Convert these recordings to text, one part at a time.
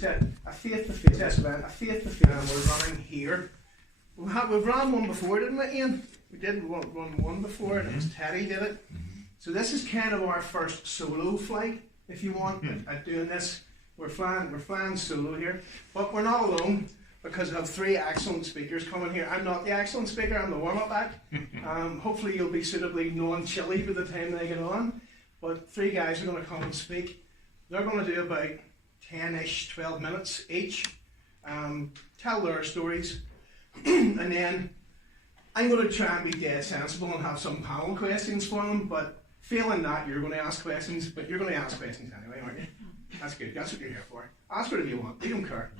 It's a faith-to-faith event, we're running here. We've run one before, didn't we, Ian? We did run one before, and it was Teddy did it. So this is kind of our first solo flight, if you want, at doing this. We're flying solo here, but we're not alone, because I have three excellent speakers coming here. I'm not the excellent speaker, I'm the warm-up act. Hopefully you'll be suitably non-chilly by the time they get on. But three guys are going to come and speak. They're going to do about 10-ish, 12 minutes each, tell their stories, and then I'm going to try and be dead sensible and have some panel questions for them, but failing that, you're going to ask questions, but you're going to ask questions anyway, aren't you? That's good, that's what you're here for. Ask whatever you want, we don't care.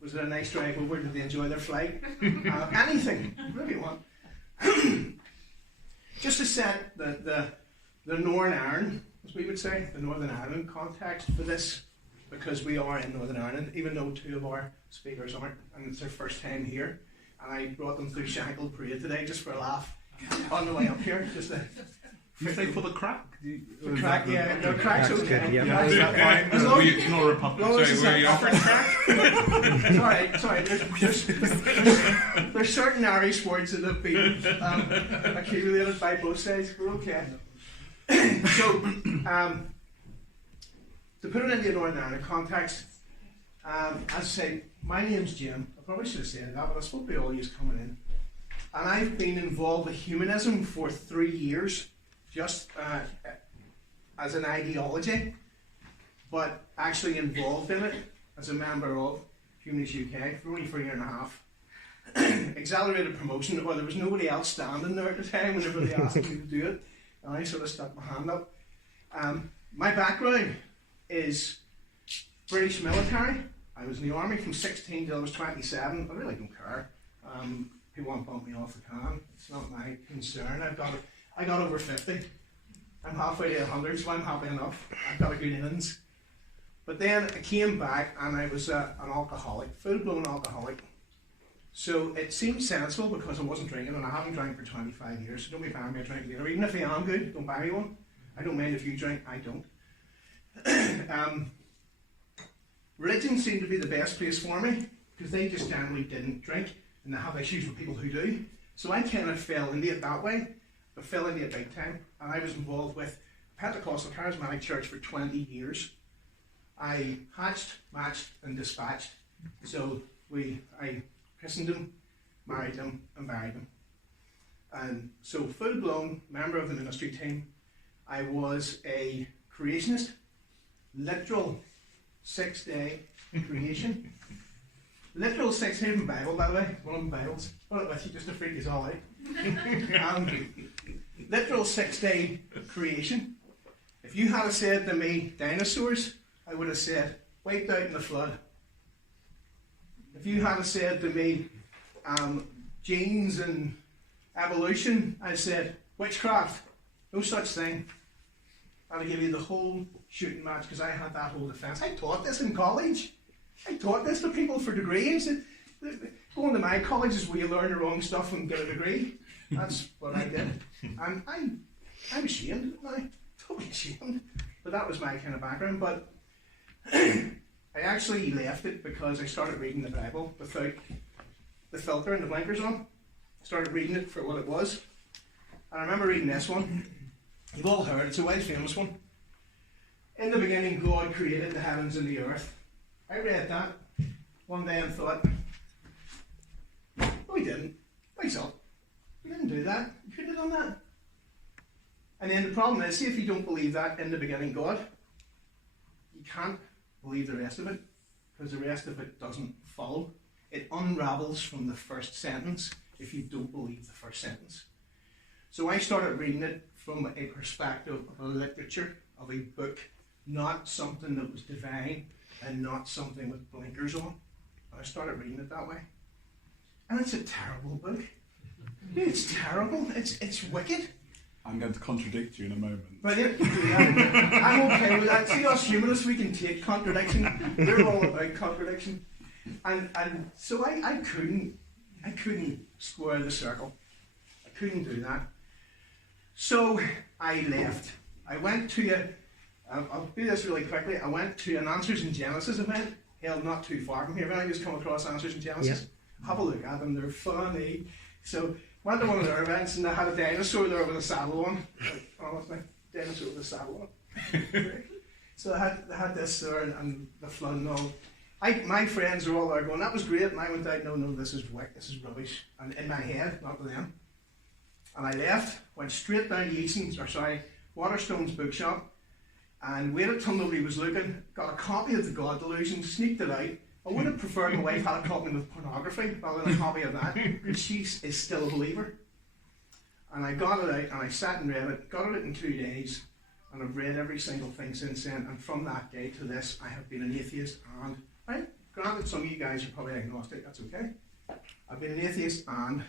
Was it a nice drive over? Did they enjoy their flight? Anything, whatever you want. Just to set the Northern Ireland, as we would say, the Northern Ireland context for this, because we are in Northern Ireland, even though two of our speakers aren't, and it's their first time here. And I brought them through Shankle Parade today just for a laugh on the way up here. Just to you say for the crack? The crack, yeah. No, crack's okay. Yeah, is that fine? It's not a republic. Sorry, where are you offering crack? Sorry. There's certain Irish words that have been accumulated by both sides. We're okay. So, to put it into a Northern Ireland context, as I say, my name's Jim. I probably should have said that, but I spoke to all you coming in. And I've been involved with humanism for 3 years, just as an ideology, but actually involved in it as a member of Humanist UK for only for a year and a half. Accelerated promotion, or there was nobody else standing there at the time whenever they asked me to do it, and I sort of stuck my hand up. My background is British military. I was in the army from 16 till I was 27. I really don't care. People want to bump me off the can. It's not my concern. I got over 50. I'm halfway to 100, so I'm happy enough. I've got a good innings. But then I came back and I was an alcoholic, full-blown alcoholic. So it seemed sensible because I wasn't drinking, and I haven't drank for 25 years. So don't be buying me a drink later. Even if I am good, don't buy me one. I don't mind if you drink, I don't. Religion seemed to be the best place for me because they just generally didn't drink, and they have issues with people who do. So I kind of fell into it that way, but fell into it big time. And I was involved with a Pentecostal Charismatic Church for 20 years. I hatched, matched, and dispatched. So I christened him, married him, and buried him. And so full-blown member of the ministry team. I was a creationist, literal 6-day creation. Literal 6-day from Bible, by the way, one of the Bibles. Put it with you just to freak us all out. Literal 6-day creation. If you had said to me, dinosaurs, I would have said, wiped out in the flood. If you had said to me, genes and evolution, I said, witchcraft, no such thing. And I give you the whole shooting match because I had that whole defence. I taught this in college. I taught this to people for degrees. Going to my college is where you learn the wrong stuff and get a degree. That's what I did. And I'm ashamed now. Totally ashamed. But that was my kind of background. But I actually left it because I started reading the Bible without the filter and the blinkers on. I started reading it for what it was. And I remember reading this one. You've all heard, it's a well famous one. In the beginning, God created the heavens and the earth. I read that one day and thought, no, he didn't. Wake up. He didn't do that. He couldn't have done that. And then the problem is, see, if you don't believe that in the beginning God, you can't believe the rest of it, because the rest of it doesn't follow. It unravels from the first sentence if you don't believe the first sentence. So I started reading it from a perspective of a literature, of a book, not something that was divine and not something with blinkers on. And I started reading it that way. And it's a terrible book. It's terrible. It's wicked. I'm going to contradict you in a moment. But I'm okay with that. See, us humanists, we can take contradiction. We're all about contradiction. And so I couldn't square the circle. I couldn't do that. So I left. I went to I'll do this really quickly. I went to an Answers in Genesis event held not too far from here. If anybody's come across Answers in Genesis, have a look at them. They're funny. So went to one of their events and they had a dinosaur there with a saddle on. Honestly, dinosaur with a saddle on. So they had this there and the flood and all. My friends are all there going, that was great, and I went out, no, this is rubbish. And in my head, not to them. And I left, went straight down to Waterstone's bookshop, and waited till nobody was looking, got a copy of The God Delusion, sneaked it out. I would have preferred my wife had a copy of pornography rather than a copy of that, because she is still a believer. And I got it out, and I sat and read it, got it out in 2 days, and I've read every single thing since then, and from that day to this, I have been an atheist, and, right, granted some of you guys are probably agnostic, that's okay. I've been an atheist, and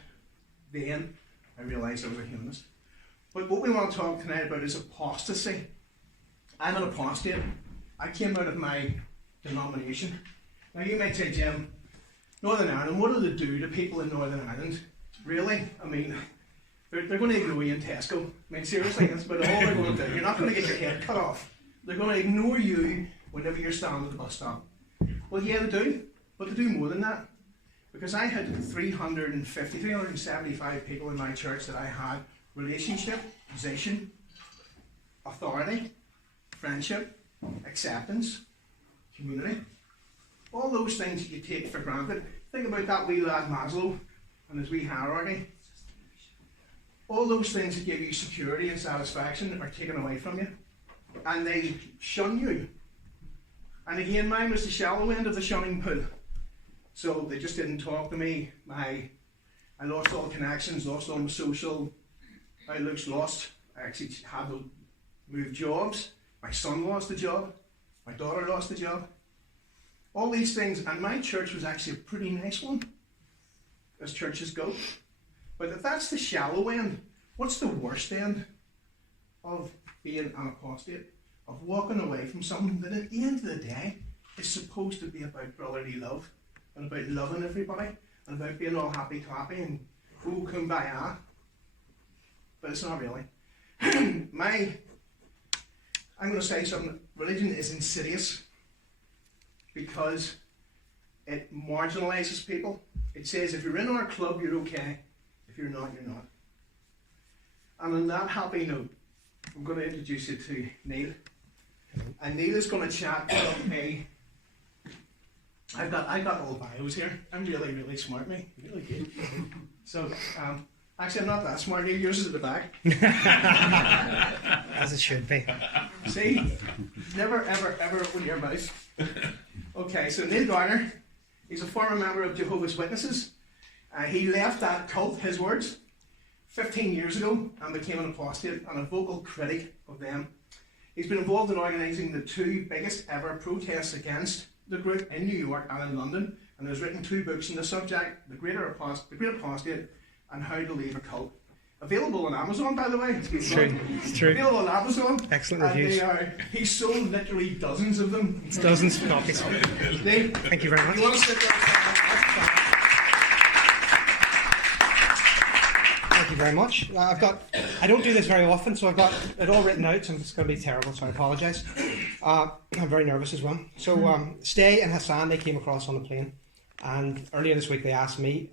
then I realised I was a humanist. But what we want to talk tonight about is apostasy. I'm an apostate. I came out of my denomination. Now you might say, Jim, Northern Ireland, what do they do to people in Northern Ireland? Really? I mean, they're going to ignore you in Tesco. I mean, seriously, that's about all they're going to do. You're not going to get your head cut off. They're going to ignore you whenever you're standing at the bus stop. Well, yeah, they do. But they do more than that. Because I had 375 people in my church that I had relationship, position, authority, friendship, acceptance, community. All those things that you take for granted. Think about that wee lad Maslow and his wee hierarchy. All those things that give you security and satisfaction are taken away from you. And they shun you. And again, mine was the shallow end of the shunning pool. So they just didn't talk to me. I lost all connections, lost all my social outlooks, lost. I actually had to move jobs. My son lost a job. My daughter lost a job. All these things, and my church was actually a pretty nice one, as churches go. But if that's the shallow end, what's the worst end of being an apostate? Of walking away from something that at the end of the day is supposed to be about brotherly love, and about loving everybody, and about being all happy-clappy and ooh, kumbaya. But it's not really. I'm going to say something. Religion is insidious because it marginalizes people. It says if you're in our club, you're okay. If you're not, you're not. And on that happy note, I'm going to introduce you to Neil. And Neil is going to chat about me. I've got all bios here. I'm really, really smart, mate. Really good. So, actually, I'm not that smart. Yours is at the back. As it should be. See? Never, ever, ever open your mouth. Okay, so Neil Garner, he's a former member of Jehovah's Witnesses. He left that cult, his words, 15 years ago and became an apostate and a vocal critic of them. He's been involved in organising the 2 biggest ever protests against the group in New York and in London, and has written 2 books on the subject, The Great Apostate and How to Leave a Cult. Available on Amazon, by the way. It's true. Available on Amazon. Excellent reviews. He's sold literally dozens of them. It's dozens of copies. Dave, thank you very much. You want to sit there? Thank you very much. I don't do this very often, so I've got it all written out, so it's going to be terrible, so I apologise. I'm very nervous as well. So Stay and Hassan, they came across on the plane, and earlier this week they asked me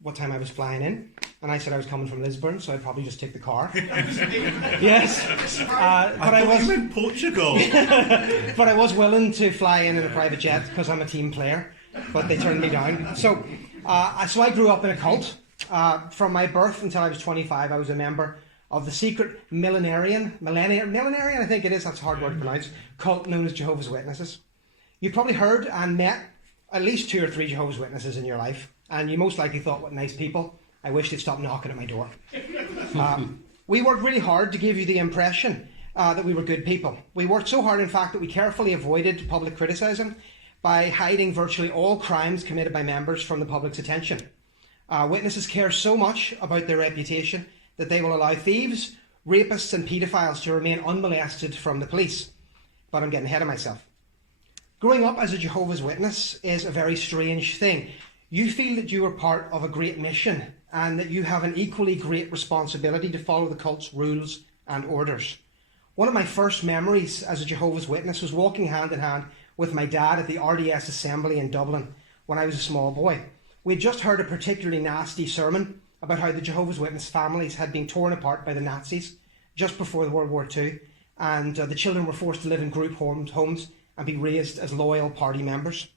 what time I was flying in, and I said I was coming from Lisbon, so I'd probably just take the car. Yes, but I was in Portugal. but I was willing to fly in a private jet because I'm a team player, but they turned me down. So I grew up in a cult. From my birth until I was 25, I was a member of the secret millenarian, I think it is, that's a hard word to pronounce, cult known as Jehovah's Witnesses. You've probably heard and met at least 2 or 3 Jehovah's Witnesses in your life, and you most likely thought, what nice people, I wish they'd stop knocking at my door. We worked really hard to give you the impression that we were good people. We worked so hard, in fact, that we carefully avoided public criticism by hiding virtually all crimes committed by members from the public's attention. Witnesses care so much about their reputation that they will allow thieves, rapists and paedophiles to remain unmolested from the police. But I'm getting ahead of myself. Growing up as a Jehovah's Witness is a very strange thing. You feel that you are part of a great mission and that you have an equally great responsibility to follow the cult's rules and orders. One of my first memories as a Jehovah's Witness was walking hand in hand with my dad at the RDS Assembly in Dublin when I was a small boy. We had just heard a particularly nasty sermon about how the Jehovah's Witness families had been torn apart by the Nazis just before World War II, and the children were forced to live in group homes and be raised as loyal party members.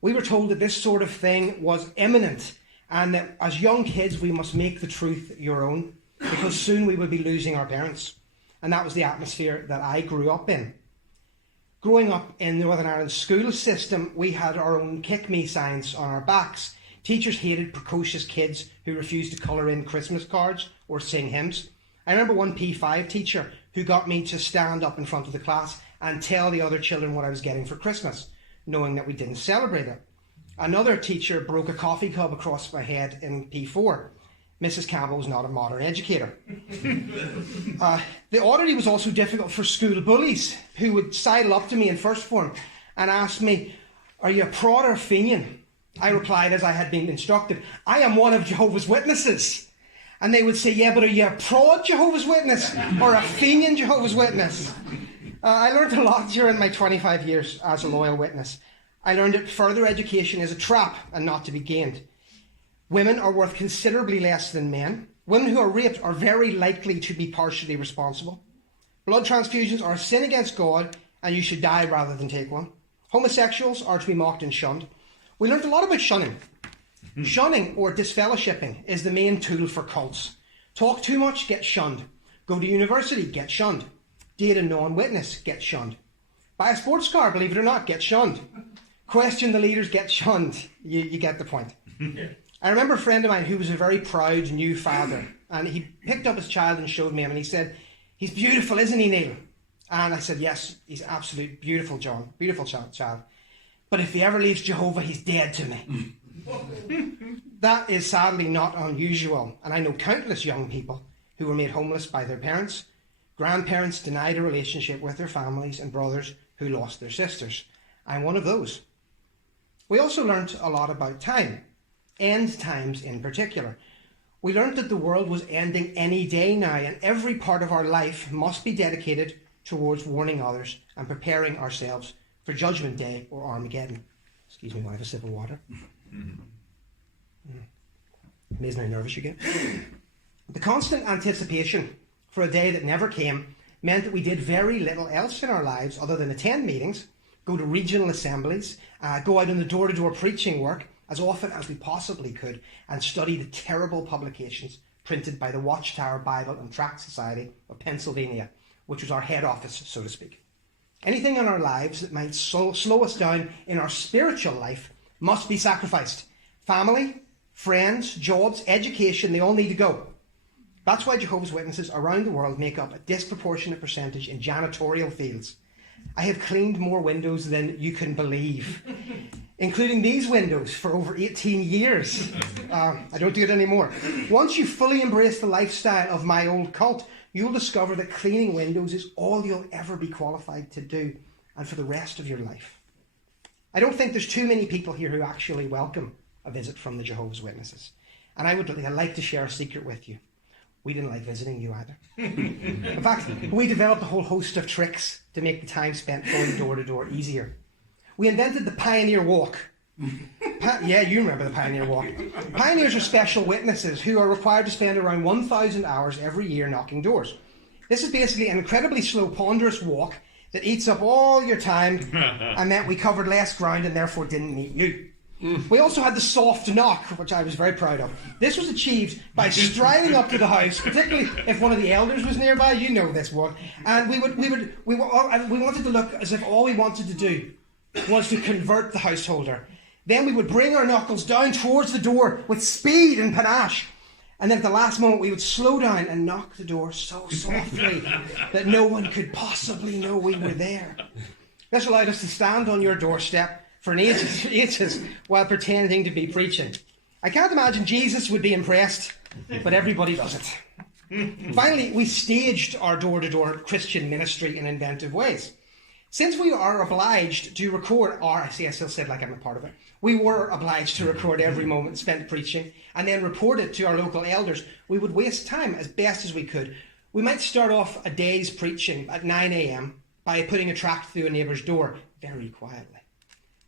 We were told that this sort of thing was imminent, and that as young kids we must make the truth your own, because soon we would be losing our parents. And that was the atmosphere that I grew up in. Growing up in the Northern Ireland school system, we had our own kick me signs on our backs. Teachers hated precocious kids who refused to colour in Christmas cards or sing hymns. I remember one P5 teacher who got me to stand up in front of the class and tell the other children what I was getting for Christmas, knowing that we didn't celebrate it. Another teacher broke a coffee cup across my head in P4. Mrs. Campbell was not a modern educator. The oddity was also difficult for school bullies who would sidle up to me in first form and ask me, "Are you a prod or Fenian?" I replied as I had been instructed, "I am one of Jehovah's Witnesses." And they would say, "Yeah, but are you a prod Jehovah's Witness or a Fenian Jehovah's Witness?" I learned a lot during my 25 years as a loyal witness. I learned that further education is a trap and not to be gained. Women are worth considerably less than men. Women who are raped are very likely to be partially responsible. Blood transfusions are a sin against God, and you should die rather than take one. Homosexuals are to be mocked and shunned. We learned a lot about shunning. Shunning, or disfellowshipping, is the main tool for cults. Talk too much, get shunned. Go to university, get shunned. Date a non-witness, get shunned. Buy a sports car, believe it or not, get shunned. Question the leaders, get shunned. You get the point. I remember a friend of mine who was a very proud new father, and he picked up his child and showed me him, and he said, "He's beautiful, isn't he, Neil?" And I said, "Yes, he's absolutely beautiful, John. Beautiful child. But if he ever leaves Jehovah, he's dead to me." That is sadly not unusual, and I know countless young people who were made homeless by their parents, grandparents denied a relationship with their families, and brothers who lost their sisters. I'm one of those. We also learnt a lot about time. End times in particular. We learned that the world was ending any day now, and every part of our life must be dedicated towards warning others and preparing ourselves for Judgment Day or Armageddon. Excuse me while I have a sip of water. Amazing how nervous you get. The constant anticipation for a day that never came meant that we did very little else in our lives other than attend meetings, go to regional assemblies, go out on the door-to-door preaching work, as often as we possibly could, and study the terrible publications printed by the Watchtower Bible and Tract Society of Pennsylvania, which was our head office, so to speak. Anything in our lives that might slow us down in our spiritual life must be sacrificed. Family, friends, jobs, education, they all need to go. That's why Jehovah's Witnesses around the world make up a disproportionate percentage in janitorial fields. I have cleaned more windows than you can believe, including these windows for over 18 years. I don't do it anymore. Once you fully embrace the lifestyle of my old cult, you'll discover that cleaning windows is all you'll ever be qualified to do, and for the rest of your life. I don't think there's too many people here who actually welcome a visit from the Jehovah's Witnesses. And I'd like to share a secret with you. We didn't like visiting you either. In fact, we developed a whole host of tricks to make the time spent going door to door easier. We invented the Pioneer Walk. Yeah, you remember the Pioneer Walk. Pioneers are special witnesses who are required to spend around 1,000 hours every year knocking doors. This is basically an incredibly slow, ponderous walk that eats up all your time and meant we covered less ground and therefore didn't meet you. We also had the soft knock, which I was very proud of. This was achieved by striding up to the house, particularly if one of the elders was nearby. You know this one. And we wanted to look as if all we wanted to do was to convert the householder. Then we would bring our knuckles down towards the door with speed and panache. And then at the last moment we would slow down and knock the door so softly that no one could possibly know we were there. This allowed us to stand on your doorstep for ages while pretending to be preaching. I can't imagine Jesus would be impressed, but everybody does it. Finally, we staged our door-to-door Christian ministry in inventive ways. Since we are obliged to record I still said like I'm a part of it. We were obliged to record every moment spent preaching and then report it to our local elders. We would waste time as best as we could. We might start off a day's preaching at 9 a.m. by putting a tract through a neighbour's door very quietly.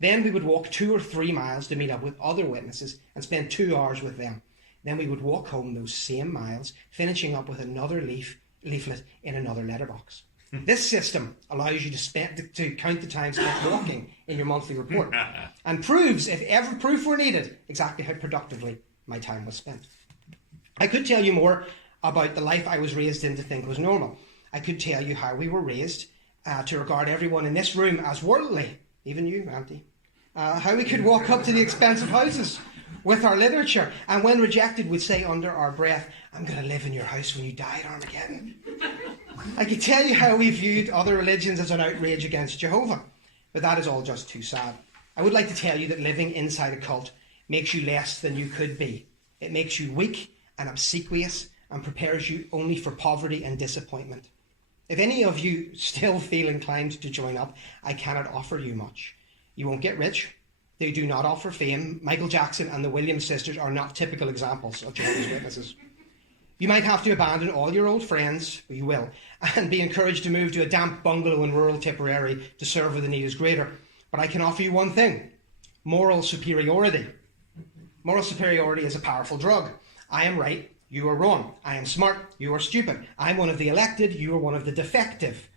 Then we would walk 2 or 3 miles to meet up with other witnesses and spend 2 hours with them. Then we would walk home those same miles, finishing up with another leaflet in another letterbox. This system allows you to count the time spent walking in your monthly report and proves, if ever proof were needed, exactly how productively my time was spent. I could tell you more about the life I was raised in to think was normal. I could tell you how we were raised to regard everyone in this room as worldly, even you, Auntie. How we could walk up to the expensive houses with our literature, and when rejected would say under our breath, "I'm going to live in your house when you die at Armageddon." I could tell you how we viewed other religions as an outrage against Jehovah, but that is all just too sad. I would like to tell you that living inside a cult makes you less than you could be. It makes you weak and obsequious and prepares you only for poverty and disappointment. If any of you still feel inclined to join up, I cannot offer you much. You won't get rich. They do not offer fame. Michael Jackson and the Williams sisters are not typical examples of Jehovah's Witnesses. You might have to abandon all your old friends, but you will, and be encouraged to move to a damp bungalow in rural Tipperary to serve where the need is greater. But I can offer you one thing: moral superiority. Moral superiority is a powerful drug. I am right, you are wrong. I am smart, you are stupid. I'm one of the elected, you are one of the defective.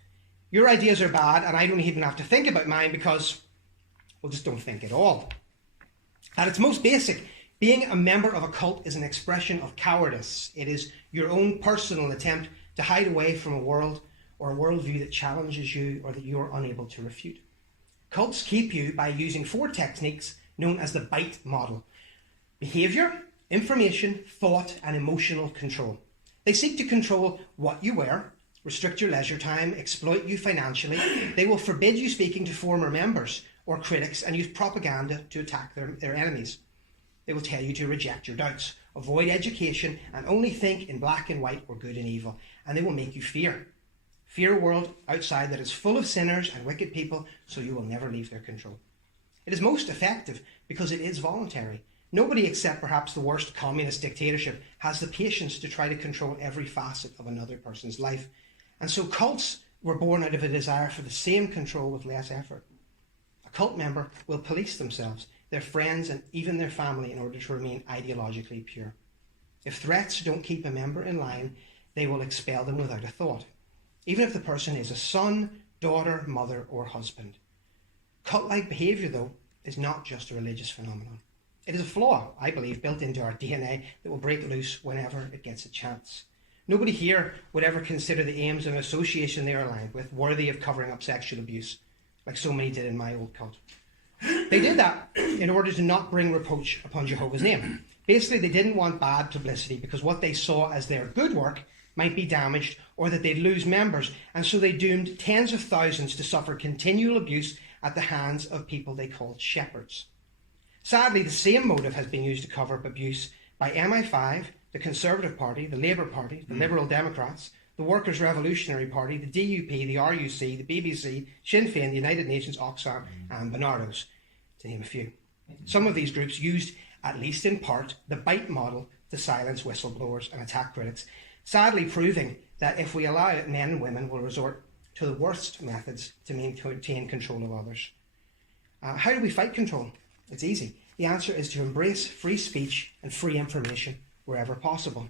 Your ideas are bad, and I don't even have to think about mine because, well, just don't think at all. At its most basic, being a member of a cult is an expression of cowardice. It is your own personal attempt to hide away from a world or a worldview that challenges you or that you are unable to refute. Cults keep you by using 4 techniques known as the BITE model: behaviour, information, thought, and emotional control. They seek to control what you wear, restrict your leisure time, exploit you financially. They will forbid you speaking to former members or critics and use propaganda to attack their enemies. They will tell you to reject your doubts, avoid education, and only think in black and white or good and evil. And they will make you fear. Fear a world outside that is full of sinners and wicked people, so you will never leave their control. It is most effective because it is voluntary. Nobody except perhaps the worst communist dictatorship has the patience to try to control every facet of another person's life. And so cults were born out of a desire for the same control with less effort. A cult member will police themselves, their friends, and even their family in order to remain ideologically pure. If threats don't keep a member in line, they will expel them without a thought, even if the person is a son, daughter, mother, or husband. Cult-like behaviour, though, is not just a religious phenomenon. It is a flaw, I believe, built into our DNA that will break loose whenever it gets a chance. Nobody here would ever consider the aims of an association they are aligned with worthy of covering up sexual abuse, like so many did in my old cult. They did that in order to not bring reproach upon Jehovah's name. Basically, they didn't want bad publicity because what they saw as their good work might be damaged or that they'd lose members, and so they doomed tens of thousands to suffer continual abuse at the hands of people they called shepherds. Sadly, the same motive has been used to cover up abuse by MI5, the Conservative Party, the Labour Party, the Liberal Democrats, the Workers' Revolutionary Party, the DUP, the RUC, the BBC, Sinn Féin, the United Nations, Oxfam, and Bernardo's, to name a few. Some of these groups used, at least in part, the BITE model to silence whistleblowers and attack critics, sadly proving that if we allow it, men and women will resort to the worst methods to maintain control of others. How do we fight control? It's easy. The answer is to embrace free speech and free information wherever possible.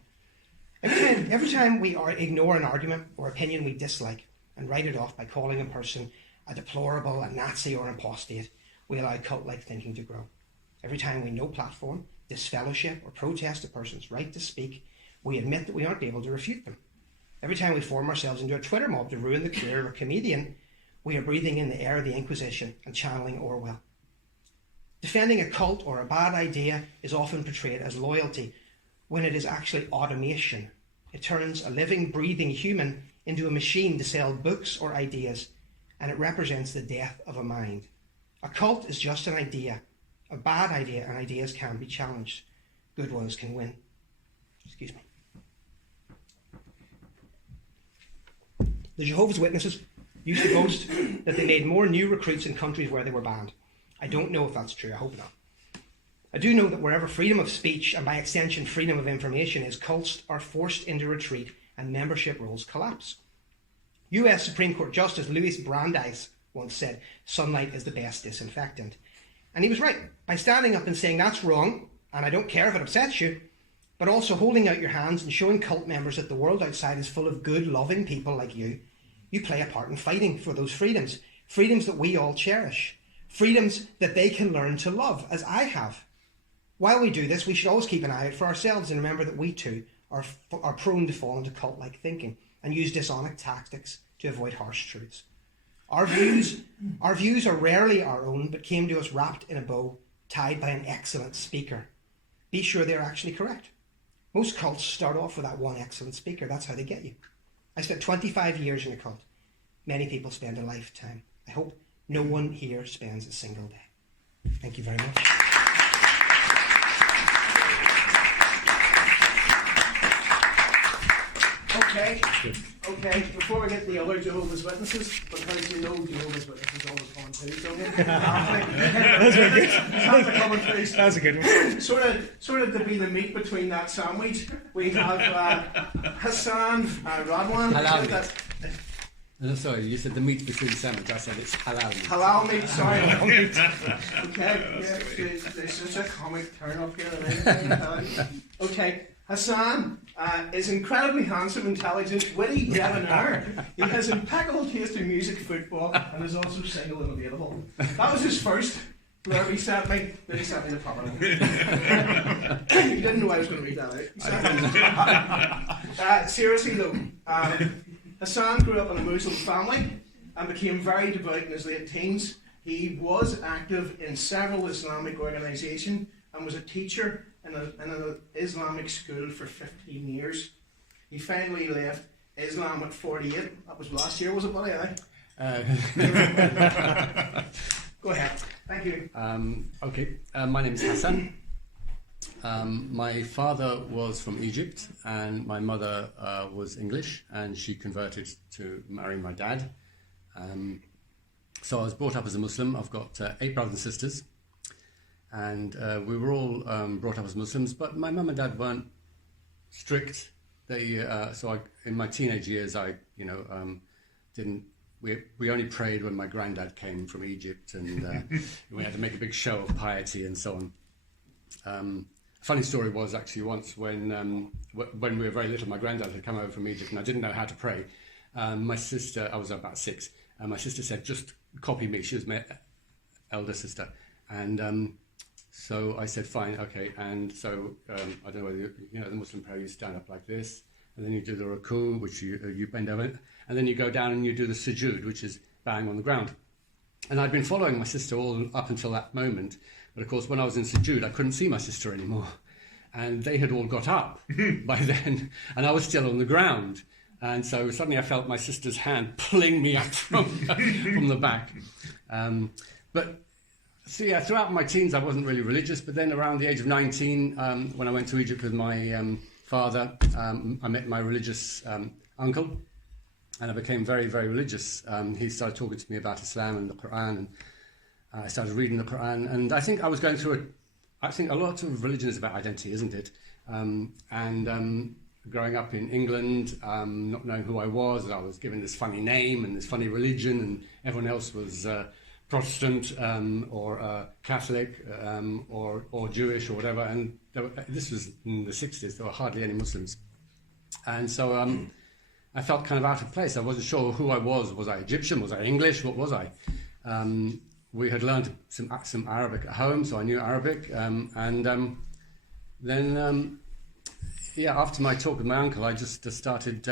Every time we ignore an argument or opinion we dislike and write it off by calling a person a deplorable, a Nazi, or an apostate, we allow cult-like thinking to grow. Every time we no platform, disfellowship, or protest a person's right to speak, we admit that we aren't able to refute them. Every time we form ourselves into a Twitter mob to ruin the career of a comedian, we are breathing in the air of the Inquisition and channeling Orwell. Defending a cult or a bad idea is often portrayed as loyalty, when it is actually automation. It turns a living, breathing human into a machine to sell books or ideas, and it represents the death of a mind. A cult is just an idea, a bad idea, and ideas can be challenged. Good ones can win. Excuse me. The Jehovah's Witnesses used to boast that they made more new recruits in countries where they were banned. I don't know if that's true, I hope not. I do know that wherever freedom of speech, and by extension freedom of information is, cults are forced into retreat and membership rolls collapse. US Supreme Court Justice Louis Brandeis once said, sunlight is the best disinfectant. And he was right. By standing up and saying that's wrong, and I don't care if it upsets you, but also holding out your hands and showing cult members that the world outside is full of good, loving people like you play a part in fighting for those freedoms. Freedoms that we all cherish. Freedoms that they can learn to love, as I have. While we do this, we should always keep an eye out for ourselves and remember that we too are prone to fall into cult-like thinking and use dishonest tactics to avoid harsh truths. Our views are rarely our own, but came to us wrapped in a bow, tied by an excellent speaker. Be sure they're actually correct. Most cults start off with that one excellent speaker. That's how they get you. I spent 25 years in a cult. Many people spend a lifetime. I hope no one here spends a single day. Thank you very much. Okay, before we get to the other Jehovah's Witnesses, because you know Jehovah's Witnesses always come through, don't you? That's very good. That's a good one. Sort of to be the meat between that sandwich, we have Hassan Radwan. Halal meat. No, sorry, you said the meat between the sandwich. I said it's halal meat. Halal meat, sorry. Okay, yeah, there's such a comic turn up here. Okay, Hassan is incredibly handsome, intelligent, witty, debonair. He has impeccable taste in music, football, and is also single and available. That was his first. Whoever he sent me, then he sent me the proper one. He didn't know I was going to read that out. Seriously though, Hassan grew up in a Muslim family and became very devout in his late teens. He was active in several Islamic organisations and was a teacher in an Islamic school for 15 years. He finally left Islam at 48. That was last year, was it, buddy? Go ahead. Thank you. Okay, my name is Hassan. My father was from Egypt and my mother was English, and she converted to marry my dad. So I was brought up as a Muslim. I've got 8 brothers and sisters, and we were all brought up as Muslims, but my mum and dad weren't strict. In my teenage years, we only prayed when my granddad came from Egypt, and we had to make a big show of piety and so on. Funny story was actually once when we were very little, my granddad had come over from Egypt and I didn't know how to pray. My sister, I was about 6, and my sister said, just copy me. She was my elder sister. And so I said, fine, okay. And so I don't know whether, the Muslim prayer, you stand up like this, and then you do the ruku, which you bend over, and then you go down and you do the sujood, which is bowing on the ground. And I'd been following my sister all up until that moment. But of course, when I was in sujood, I couldn't see my sister anymore. And they had all got up by then, and I was still on the ground. And so suddenly I felt my sister's hand pulling me up from the back. Throughout my teens, I wasn't really religious. But then around the age of 19, when I went to Egypt with my father, I met my religious uncle. And I became very, very religious. He started talking to me about Islam and the Quran, and I started reading the Quran. And I think I was going through I think a lot of religion is about identity, isn't it? Growing up in England, not knowing who I was given this funny name and this funny religion, and everyone else was Protestant or Catholic or Jewish or whatever. And this was in the 60s. There were hardly any Muslims. And so I felt kind of out of place. I wasn't sure who I was. Was I Egyptian? Was I English? What was I? We had learned some Arabic at home, so I knew Arabic. After my talk with my uncle, I just started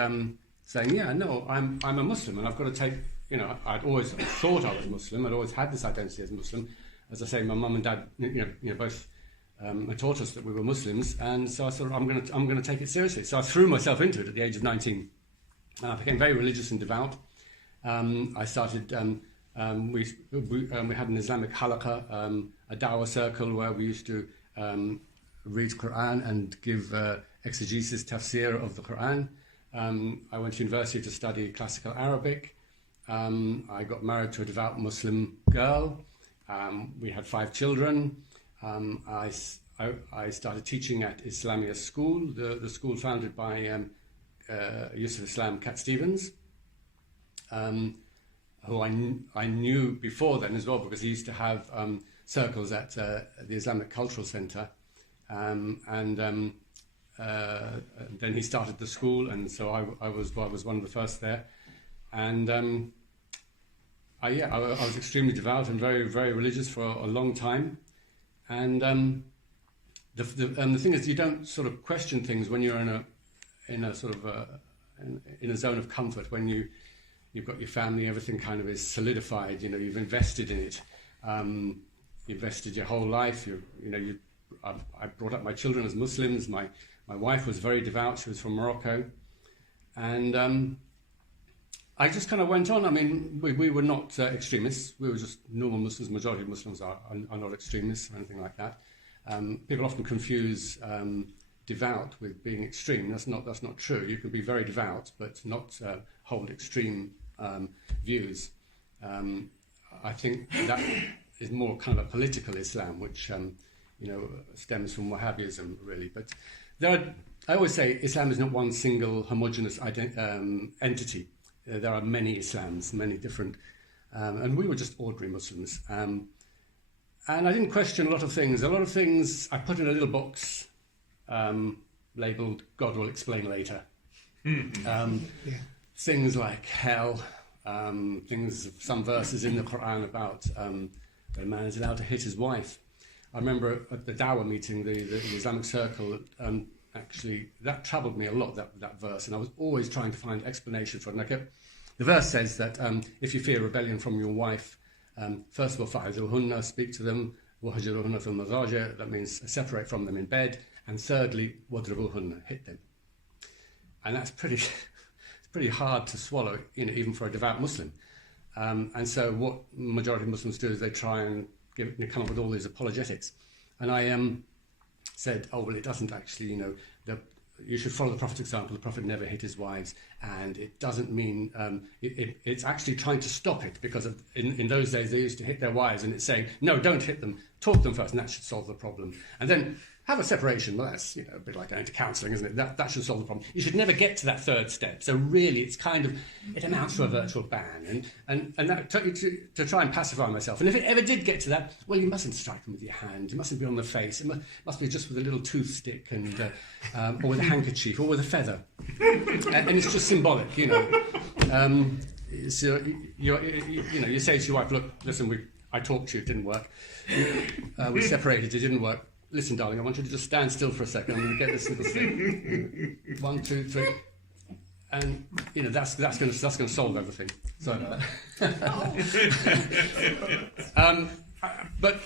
saying, yeah, no, I'm a Muslim, and I've got to take, I'd always thought I was Muslim. I'd always had this identity as Muslim. As I say, my mum and dad, both taught us that we were Muslims, and so I thought, I'm going to take it seriously. So I threw myself into it at the age of 19. And I became very religious and devout. I started, we had an Islamic halaqah, a dawah circle where we used to read Quran and give exegesis, tafsir of the Quran. I went to university to study classical Arabic. I got married to a devout Muslim girl. We had 5 children. I started teaching at Islamia School, the school founded by Yusuf Islam Cat Stevens. who I knew before then as well, because he used to have circles at the Islamic Cultural Centre, and then he started the school, and so I was one of the first there, and I was extremely devout and very, very religious for a long time, and the thing is, you don't sort of question things when you're in a sort of in a zone of comfort, when you've got your family, everything kind of is solidified. You know, you've invested in it. You invested your whole life. I brought up my children as Muslims. My wife was very devout. She was from Morocco, and I just kind of went on. I mean, we were not extremists. We were just normal Muslims. Majority of Muslims are not extremists or anything like that. People often confuse devout with being extreme. That's not true. You can be very devout, but not hold extreme views. I think that is more kind of a political Islam, which stems from Wahhabism, really. But I always say Islam is not one single homogeneous entity. There are many Islams, many different, and we were just ordinary Muslims. And I didn't question a lot of things. A lot of things I put in a little box labelled "God will explain later." Things like hell, some verses in the Quran about that a man is allowed to hit his wife. I remember at the Dawah meeting, the Islamic Circle, actually that troubled me a lot, that verse, and I was always trying to find explanation for it. And the verse says that if you fear rebellion from your wife, first of all, fa'idhuhunna, speak to them, wahjuruhunna fil madaji', that means separate from them in bed, and thirdly, wadribuhunna, hit them. And that's pretty hard to swallow, even for a devout Muslim. And so what majority of Muslims do is they try and come up with all these apologetics. And I said, oh, well, it doesn't actually, you should follow the Prophet's example. The Prophet never hit his wives, and it doesn't mean, it's actually trying to stop it, because in those days they used to hit their wives, and it's saying, no, don't hit them, talk to them first, and that should solve the problem. And then have a separation. Well, that's a bit like going to counselling, isn't it? That should solve the problem. You should never get to that third step. So really, it's it amounts to a virtual ban, and that to try and pacify myself. And if it ever did get to that, well, you mustn't strike them with your hand. You mustn't be on the face. It must be just with a little toothstick and or with a handkerchief or with a feather, and it's just symbolic, So you say to your wife, look, listen, I talked to you, it didn't work. We separated, it didn't work. Listen, darling, I want you to just stand still for a second. I'm going to get this little stick. 1, 2, 3, and that's going to solve everything. Sorry about that. But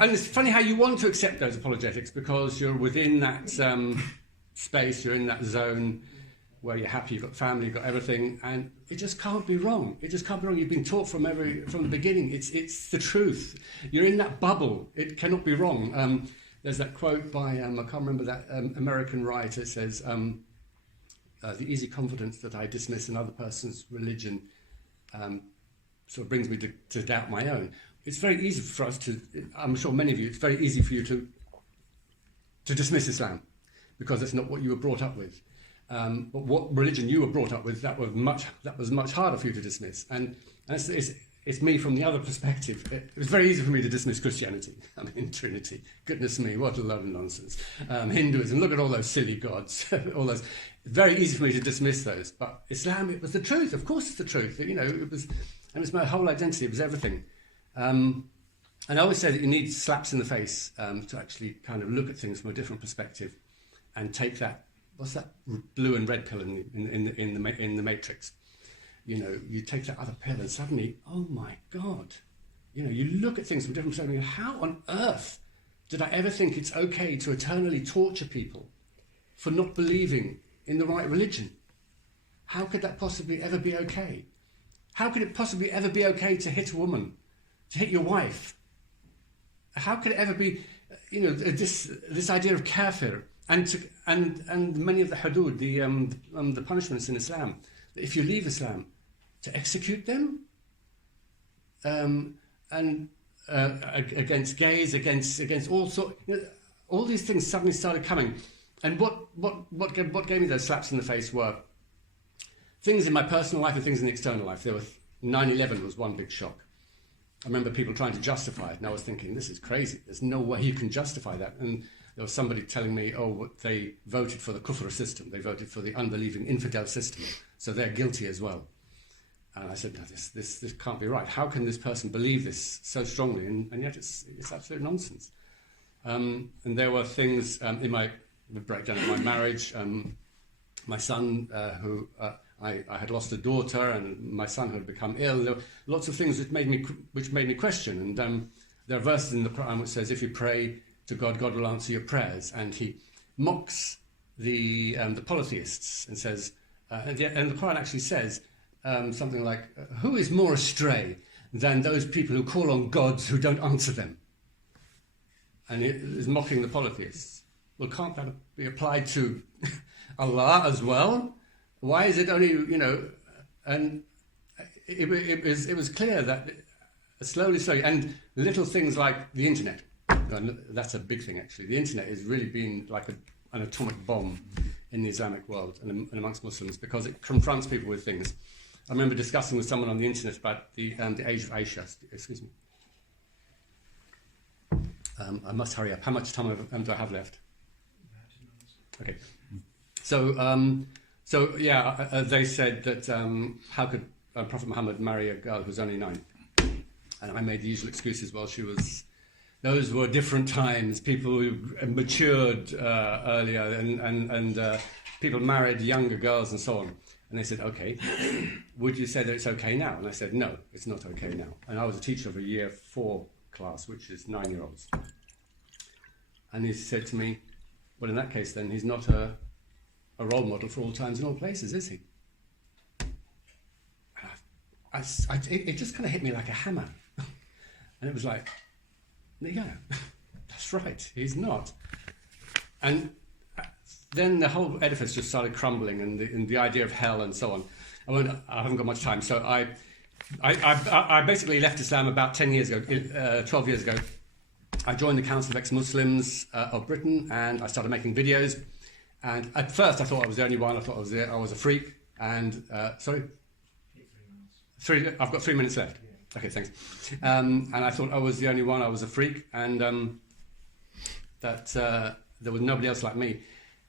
it's funny how you want to accept those apologetics, because you're within that space, you're in that zone where you're happy, you've got family, you've got everything, and it just can't be wrong. It just can't be wrong. You've been taught from the beginning. It's the truth. You're in that bubble. It cannot be wrong. There's that quote by, I can't remember that American writer, it says, the easy confidence that I dismiss another person's religion sort of brings me to doubt my own. It's very easy for us to, I'm sure many of you, it's very easy for you to dismiss Islam, because it's not what you were brought up with. But what religion you were brought up with, that was much harder for you to dismiss. And it's me from the other perspective. It was very easy for me to dismiss Christianity. I mean, Trinity, goodness me, what a load of nonsense. Hinduism, look at all those silly gods, all those. Very easy for me to dismiss those. But Islam, it was the truth. Of course, it's the truth. It was my whole identity. It was everything. And I always say that you need slaps in the face to actually kind of look at things from a different perspective and take that. What's that blue and red pill in the Matrix? You take that other pill and suddenly, oh my God, you look at things from different perspectives. How on earth did I ever think it's okay to eternally torture people for not believing in the right religion? How could that possibly ever be okay? How could it possibly ever be okay to hit a woman, to hit your wife? How could it ever be, this idea of kafir? And many of the hudud, the punishments in Islam, if you leave Islam, to execute them, and against gays, against all sorts, all these things suddenly started coming. And what gave me those slaps in the face were things in my personal life and things in the external life. 9/11 was one big shock. I remember people trying to justify it, and I was thinking, this is crazy. There's no way you can justify that. And there was somebody telling me, they voted for the kufr system. They voted for the unbelieving infidel system, so they're guilty as well. And I said, no, this can't be right. How can this person believe this so strongly? And yet it's absolute nonsense. And there were things in the breakdown of my marriage. My son, I had lost a daughter, and my son had become ill. There were lots of things which made me question. And there are verses in the Quran which says, if you pray to God, God will answer your prayers. And he mocks the polytheists and says, and the Quran actually says something like, who is more astray than those people who call on gods who don't answer them? And it is mocking the polytheists. Well, can't that be applied to Allah as well? Why is it only, and it was clear that slowly, and little things like the internet, and that's a big thing actually. The internet is really being like an atomic bomb in the Islamic world and amongst Muslims, because it confronts people with things. I remember discussing with someone on the internet about the age of Aisha. Excuse me. I must hurry up. How much time do I have left? Okay. So they said that how could Prophet Muhammad marry a girl who's only 9? And I made the usual excuses. Well, those were different times. People matured earlier, and people married younger girls and so on. And they said, okay, would you say that it's okay now? And I said, no, it's not okay now. And I was a teacher of a year 4 class, which is 9-year-olds. And he said to me, well, in that case, then he's not a role model for all times and all places, is he? It just kind of hit me like a hammer. And it was like, yeah, that's right, he's not. And then the whole edifice just started crumbling, and the idea of hell and so on. I haven't got much time, so I basically left Islam about 10 years ago, 12 years ago. I joined the Council of Ex-Muslims of Britain, and I started making videos. And at first I thought I was the only one. I thought I was a freak. And, sorry? 3 minutes. I've got 3 minutes left. Yeah. Okay, thanks. And I thought I was the only one. I was a freak, and that there was nobody else like me.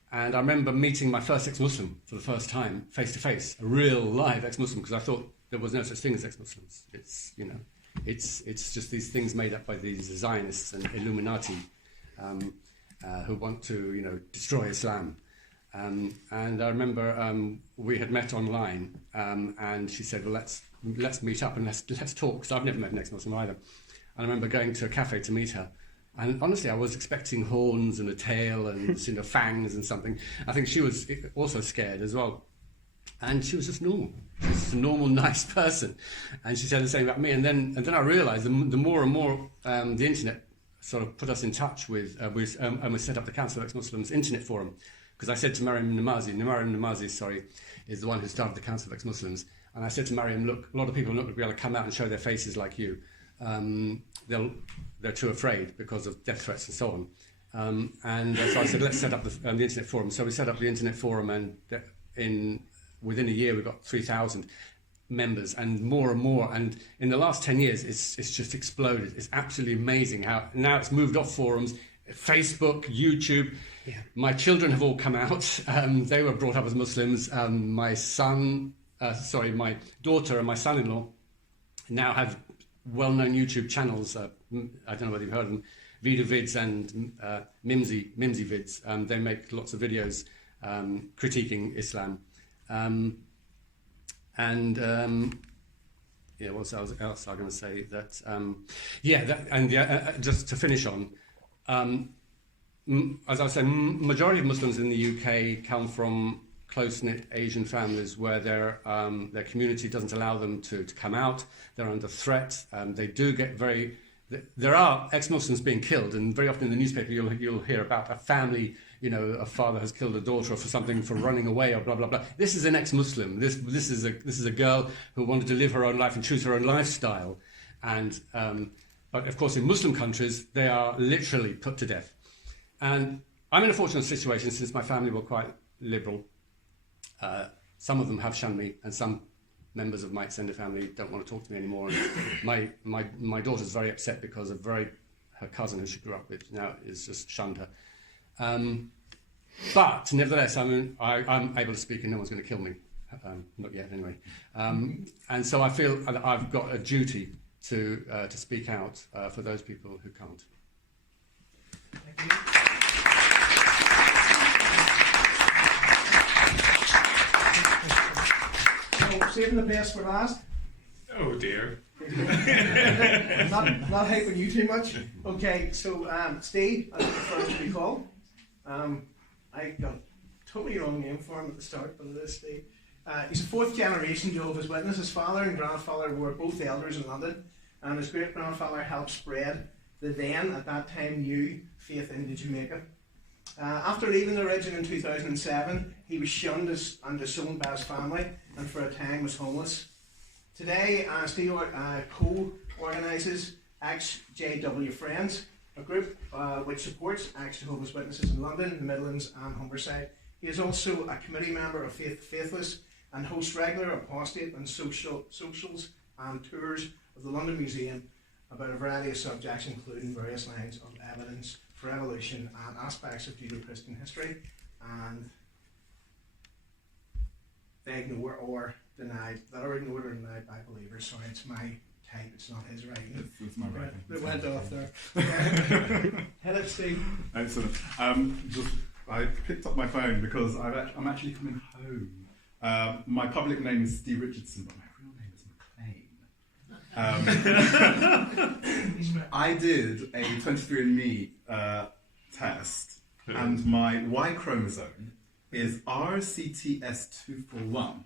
And I remember meeting my first ex-Muslim for the first time, face to face, a real live ex-Muslim, because I thought there was no such thing as ex-Muslims. It's just these things made up by these Zionists and Illuminati who want to, destroy Islam. And I remember we had met online, and she said, well, let's meet up and let's talk, because I've never met an ex-Muslim either. And I remember going to a cafe to meet her. And honestly, I was expecting horns and a tail and fangs and something. I think she was also scared as well. And she was just normal. She was just a normal, nice person. And she said the same about me. And then I realised the more and more the internet sort of put us in touch with, and we set up the Council of Ex-Muslims Internet Forum. Because I said to Mariam Namazi, is the one who started the Council of Ex-Muslims. And I said to Mariam, look, a lot of people are not going to be able to come out and show their faces like you. They're too afraid because of death threats and so on. So I said, let's set up the Internet Forum. So we set up the Internet Forum, and within a year we got 3,000 members, and more. And in the last 10 years, it's just exploded. It's absolutely amazing how now it's moved off forums, Facebook, YouTube. Yeah. My children have all come out. They were brought up as Muslims. My daughter and my son-in-law now have well-known YouTube channels. I don't know whether you've heard of them, VidaVids and Mimsy Vids. They make lots of videos critiquing Islam. What else was I going to say? Just to finish on, as I was saying, majority of Muslims in the UK come from close-knit Asian families where their community doesn't allow them to come out. They're under threat. They do get there are ex-Muslims being killed, and very often in the newspaper you'll hear about a family, a father has killed a daughter for running away or blah blah blah. This is an ex-Muslim. This is a girl who wanted to live her own life and choose her own lifestyle, and but of course in Muslim countries they are literally put to death. And I'm in a fortunate situation since my family were quite liberal. some of them have shunned me, and some members of my extended family don't want to talk to me anymore. And my daughter's very upset because her cousin, who she grew up with, now is just shunned her. But nevertheless, I'm able to speak, and no one's going to kill me. Not yet, anyway. And so I feel that I've got a duty to speak out for those people who can't. Thank you. So, saving the best for last. Oh dear. not hyping you too much. Okay, so Steve, as the first to be called. I got a totally wrong name for him at the start, but it is Steve. He's a fourth generation Jehovah's Witness. His father and grandfather were both elders in London, and his great grandfather helped spread the then, at that time, new faith into Jamaica. After leaving the region in 2007, he was shunned and disowned by his family, and for a time was homeless. Today, Steve co-organises EXJW'S, a group which supports ex-Jehovah's Witnesses in London, the Midlands and Humberside. He is also a committee member of Faithless and hosts regular apostate and socials and tours of the London Museum about a variety of subjects, including various lines of evidence for evolution and aspects of Judeo-Christian history, and they ignore or denied, that are ignored or denied by believers. Sorry, it's my type, it's not his writing. It's my writing. It went off there. Hit it, Steve. Excellent. I picked up my phone because I'm actually coming home. My public name is Steve Richardson, but my real name is McLean. I did a 23andMe test, and my Y chromosome is RCTS241,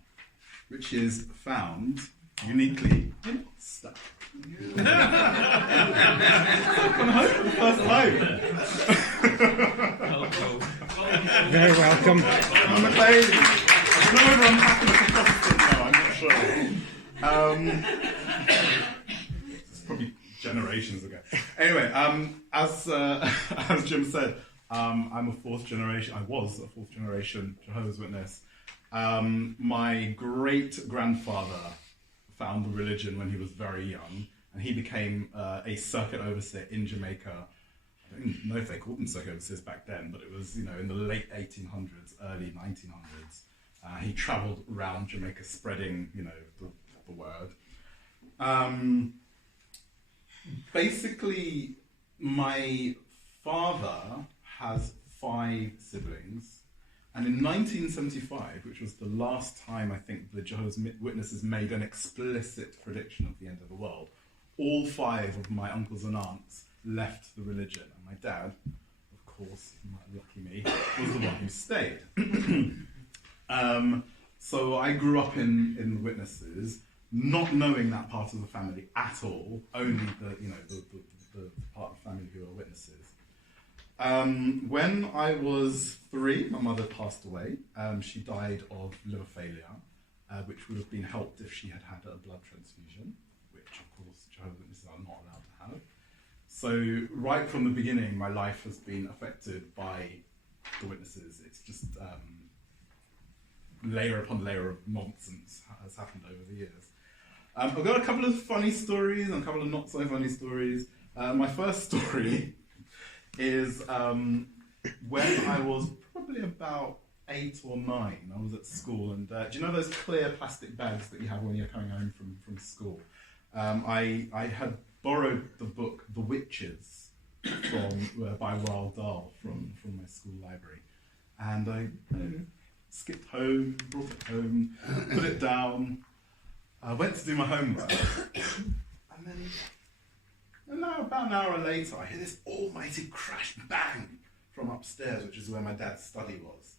which is found uniquely in Ulster. I'm home for the first time. Very welcome. I'm McLean. I don't know whether I'm Catholic or Protestant now, I'm not sure. It's probably generations ago. Anyway, as Jim said, I'm a fourth generation. I was a fourth generation Jehovah's Witness. My great grandfather found the religion when he was very young, and he became a circuit overseer in Jamaica. I don't know if they called them circuit overseers back then, but it was, in the late 1800s, early 1900s. He travelled around Jamaica spreading, the word. Basically, my father has 5 siblings, and in 1975, which was the last time I think the Jehovah's Witnesses made an explicit prediction of the end of the world, all 5 of my uncles and aunts left the religion, and my dad, of course, lucky me, was the one who stayed. So I grew up in the Witnesses, not knowing that part of the family at all, only the part of the family who are Witnesses. When I was 3, my mother passed away. She died of liver failure, which would have been helped if she had had a blood transfusion, which of course Jehovah's Witnesses are not allowed to have. So right from the beginning, my life has been affected by the Witnesses. It's just layer upon layer of nonsense has happened over the years. I've got a couple of funny stories and a couple of not so funny stories. My first story is when I was probably about 8 or 9. I was at school, and do you know those clear plastic bags that you have when you're coming home from school? I had borrowed the book The Witches by Roald Dahl from my school library, and I skipped home, brought it home, put it down. I went to do my homework, and then about an hour later, I hear this almighty crash, bang, from upstairs, which is where my dad's study was.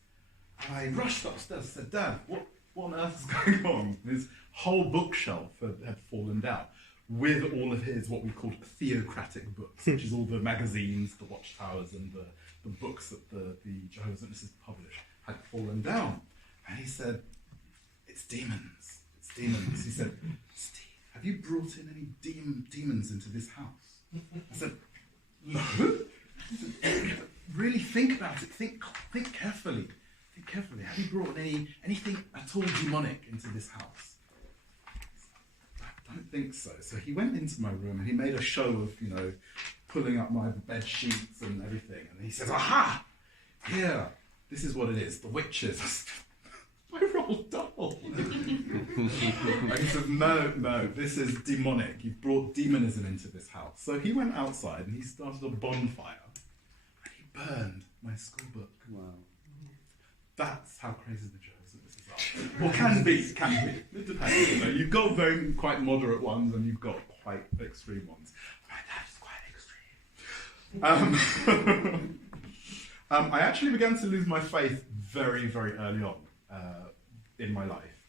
And I rushed upstairs and said, "Dad, what on earth is going on?" His whole bookshelf had fallen down, with all of his, what we called theocratic books, which is all the magazines, the watchtowers, and the books that the Jehovah's Witnesses publish, had fallen down. And he said, "It's demons. It's demons." He said, "Steve, have you brought in any demons into this house?" I said, "No." He said, "Really think about it. Think carefully." think carefully. Have you brought anything at all demonic into this house? I don't think so. So he went into my room and he made a show of, pulling up my bed sheets and everything. And he says, aha! Here, this is what it is. The witches. I rolled double. And he said, no, this is demonic. You've brought demonism into this house. So he went outside and he started a bonfire. And he burned my school book. Wow. That's how crazy the Jehovah's Witnesses are. Or can be. It depends. You've got quite moderate ones and you've got quite extreme ones. My dad is quite extreme. I actually began to lose my faith very, very early on in my life.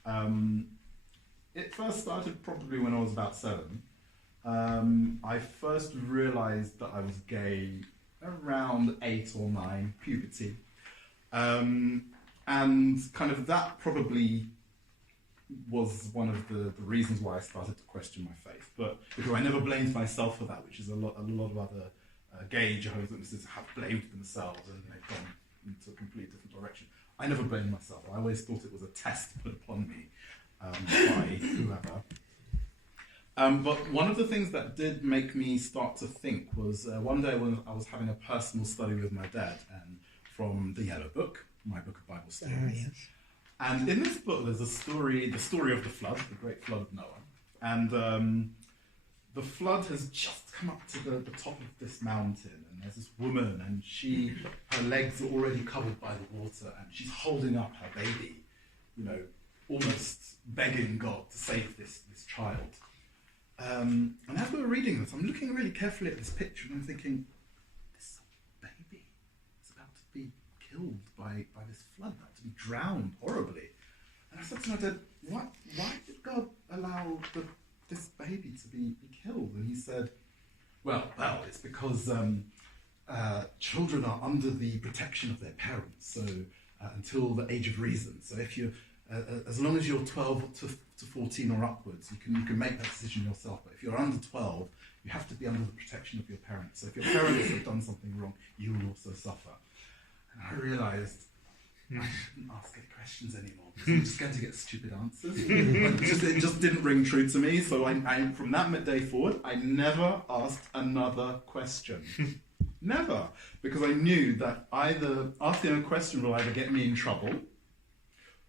It first started probably when I was about 7. I first realised that I was gay around 8 or 9, puberty. And kind of that probably was one of the reasons why I started to question my faith. But because I never blamed myself for that, which is a lot of other gay Jehovah's Witnesses have blamed themselves and they've gone into a completely different direction. I never blamed myself. I always thought it was a test put upon me by whoever. But one of the things that did make me start to think was one day when I was having a personal study with my dad, and from the Yellow Book, my book of Bible stories. Yes. And in this book, there's the story of the flood, the Great Flood of Noah. And the flood has just come up to the top of this mountain, and there's this woman, and her legs are already covered by the water, and she's holding up her baby, almost begging God to save this child. And as we were reading this, I'm looking really carefully at this picture, and I'm thinking, this baby is about to be killed by this flood, about to be drowned horribly. And I said to my dad, why did God allow this baby to be killed? And he said, well, it's because children are under the protection of their parents, so until the age of reason. So if you, as long as you're 12 to 14 or upwards, you can make that decision yourself. But if you're under 12, you have to be under the protection of your parents. So if your parents have done something wrong, you will also suffer. And I realised I shouldn't ask any questions anymore because I'm just going to get stupid answers. It just didn't ring true to me. So I from that day forward, I never asked another question. Never. Because I knew that either asking a question will either get me in trouble,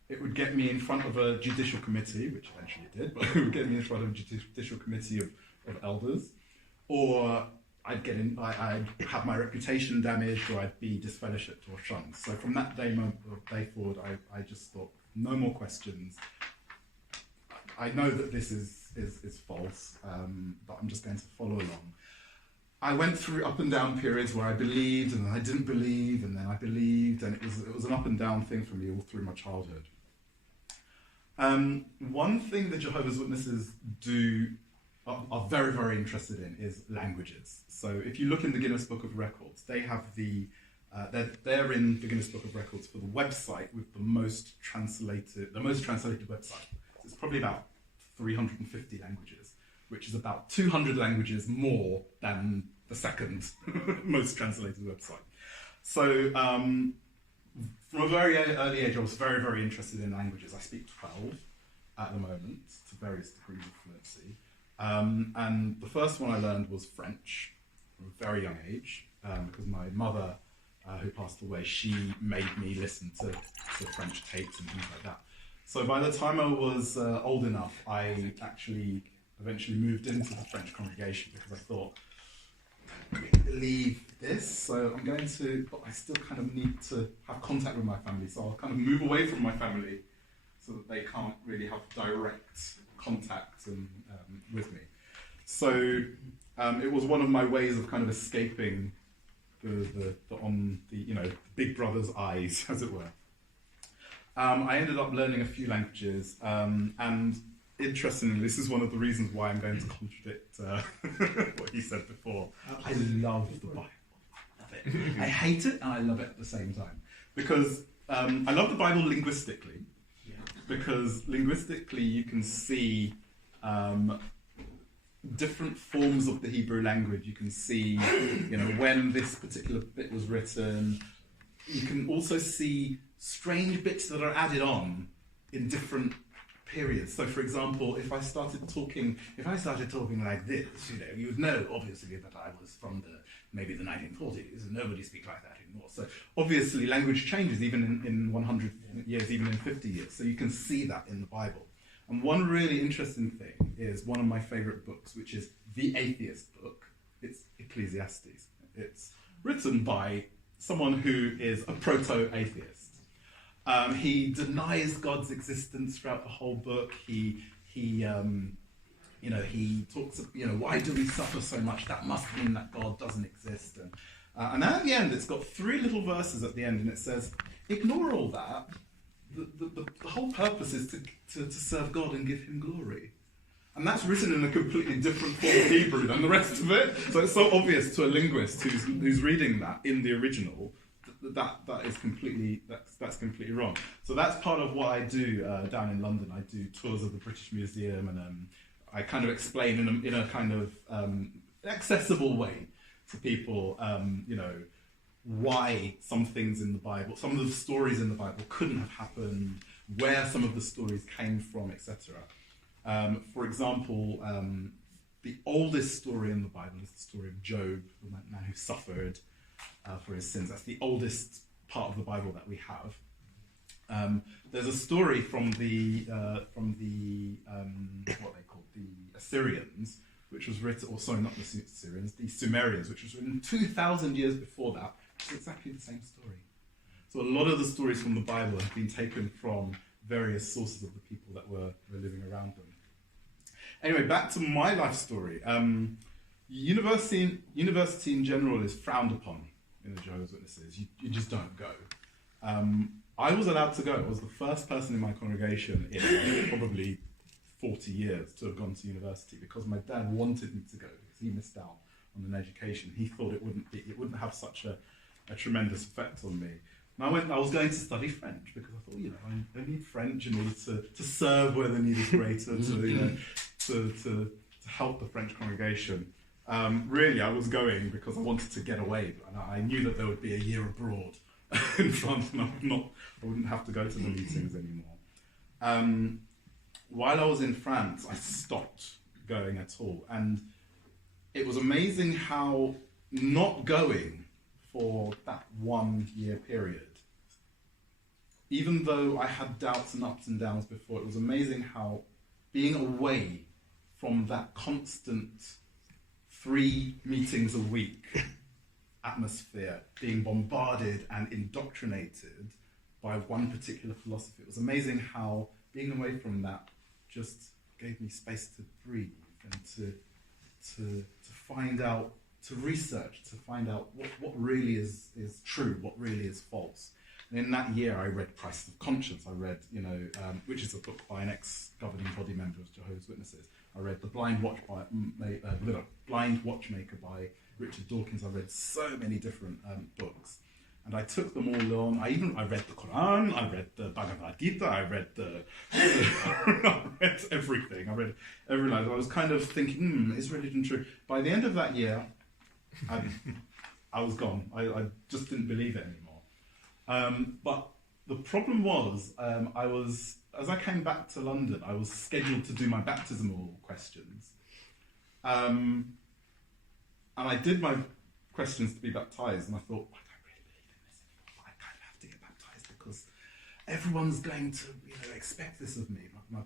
it would get me in front of a judicial committee, which eventually it did, but it would get me in front of a judicial committee of elders, or I'd have my reputation damaged, or I'd be disfellowshipped or shunned. So from that day forward, I just thought, no more questions. I know that this is false, but I'm just going to follow along. I went through up and down periods where I believed and then I didn't believe, and then I believed, and it was an up and down thing for me all through my childhood. One thing the Jehovah's Witnesses are very, very interested in is languages. So if you look in the Guinness Book of Records, they have they're in the Guinness Book of Records for the website with the most translated website. It's probably about 350 languages, which is about 200 languages more than the second most translated website. So from a very early age, I was very, very interested in languages. I speak 12 at the moment, to various degrees of fluency. And the first one I learned was French from a very young age, because my mother, who passed away, she made me listen to French tapes and things like that. So by the time I was old enough, I actually eventually moved into the French congregation because I thought, I don't really believe this, so I'm going to, but I still kind of need to have contact with my family, so I'll kind of move away from my family so that they can't really have direct contact with me. So it was one of my ways of kind of escaping the big brother's eyes, as it were. I ended up learning a few languages, and interestingly, this is one of the reasons why I'm going to contradict what he said before. I love the Bible. I love it. I hate it and I love it at the same time. Because I love the Bible linguistically. Because linguistically you can see different forms of the Hebrew language. You can see, when this particular bit was written. You can also see strange bits that are added on in different periods. So, for example, if I started talking like this, you would know obviously that I was from maybe the 1940s, and nobody speaks like that anymore. So, obviously, language changes even in 100 years, even in 50 years. So you can see that in the Bible. And one really interesting thing is one of my favorite books, which is the atheist book. It's Ecclesiastes. It's written by someone who is a proto-atheist. He denies God's existence throughout the whole book. He talks, why do we suffer so much? That must mean that God doesn't exist. And at the end, it's got 3 little verses at the end, and it says, ignore all that. The whole purpose is to serve God and give him glory. And that's written in a completely different form of Hebrew than the rest of it. So it's so obvious to a linguist who's reading that in the original that's completely wrong. So that's part of what I do down in London. I do tours of the British Museum, and I kind of explain in a kind of accessible way to people, why some things in the Bible, some of the stories in the Bible couldn't have happened, where some of the stories came from, etc. For example, the oldest story in the Bible is the story of Job, the man who suffered for his sins. That's the oldest part of the Bible that we have. There's a story from the what they called the Assyrians, which was written, or sorry, not the Assyrians, the Sumerians, which was written 2,000 years before that. It's exactly the same story. So a lot of the stories from the Bible have been taken from various sources of the people that were living around them. Anyway, back to my life story. University in general is frowned upon in the Jehovah's Witnesses. You just don't go. I was allowed to go. I was the first person in my congregation in probably 40 years to have gone to university, because my dad wanted me to go because he missed out on an education. He thought it wouldn't have such a tremendous effect on me. And I was going to study French because I thought, I need French in order to serve where the need is greater, to help the French congregation. Really, I was going because I wanted to get away, and I knew that there would be a year abroad in front, and I wouldn't have to go to the meetings anymore. While I was in France, I stopped going at all, and it was amazing how not going for that 1 year period, even though I had doubts and ups and downs before, it was amazing how being away from that constant 3 meetings a week atmosphere, being bombarded and indoctrinated by one particular philosophy, it was amazing how being away from that just gave me space to breathe and to find out, to research, to find out what really is true, what really is false. And in that year, I read Crisis of Conscience. I read, which is a book by an ex-governing body member of Jehovah's Witnesses. I read The Blind Watchmaker by Richard Dawkins. I read so many different books, and I took them all on. I read the Quran. I read the Bhagavad Gita. I read I read everything. I read every night. I was kind of thinking, is religion true? By the end of that year, I was gone. I just didn't believe it anymore. But the problem was, as I came back to London, I was scheduled to do my baptismal questions. And I did my questions to be baptized, and I thought, I don't really believe in this anymore. I kind of have to get baptized because everyone's going to, expect this of me. My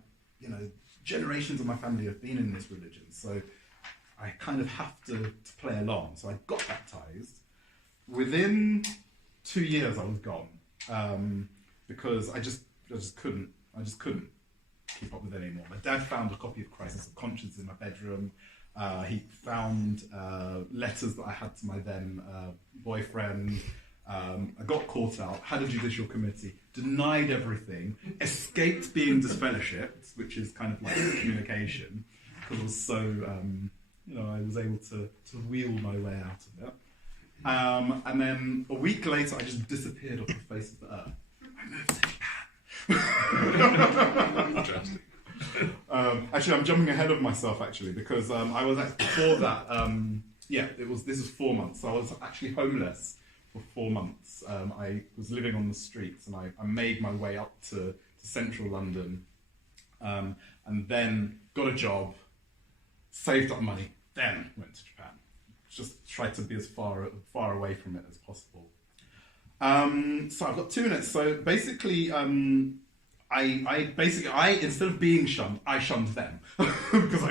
generations of my family have been in this religion, so I kind of have to play along. So I got baptized. Within 2 years, I was gone because I just couldn't keep up with it anymore. My dad found a copy of Crisis of Conscience in my bedroom. He found letters that I had to my then boyfriend. I got caught out, had a judicial committee, denied everything, escaped being disfellowshipped, which is kind of like communication, because I was so, I was able to wheel my way out of it. And then a week later, I just disappeared off the face of the earth. I moved to Japan. Interesting. Actually, I'm jumping ahead of myself, actually, because I was before that. This was 4 months. So I was actually homeless for 4 months. I was living on the streets, and I made my way up to central London, and then got a job, saved up money, then went to Japan. Just tried to be as far away from it as possible. So I've got 2 minutes. So basically, I instead of being shunned, I shunned them because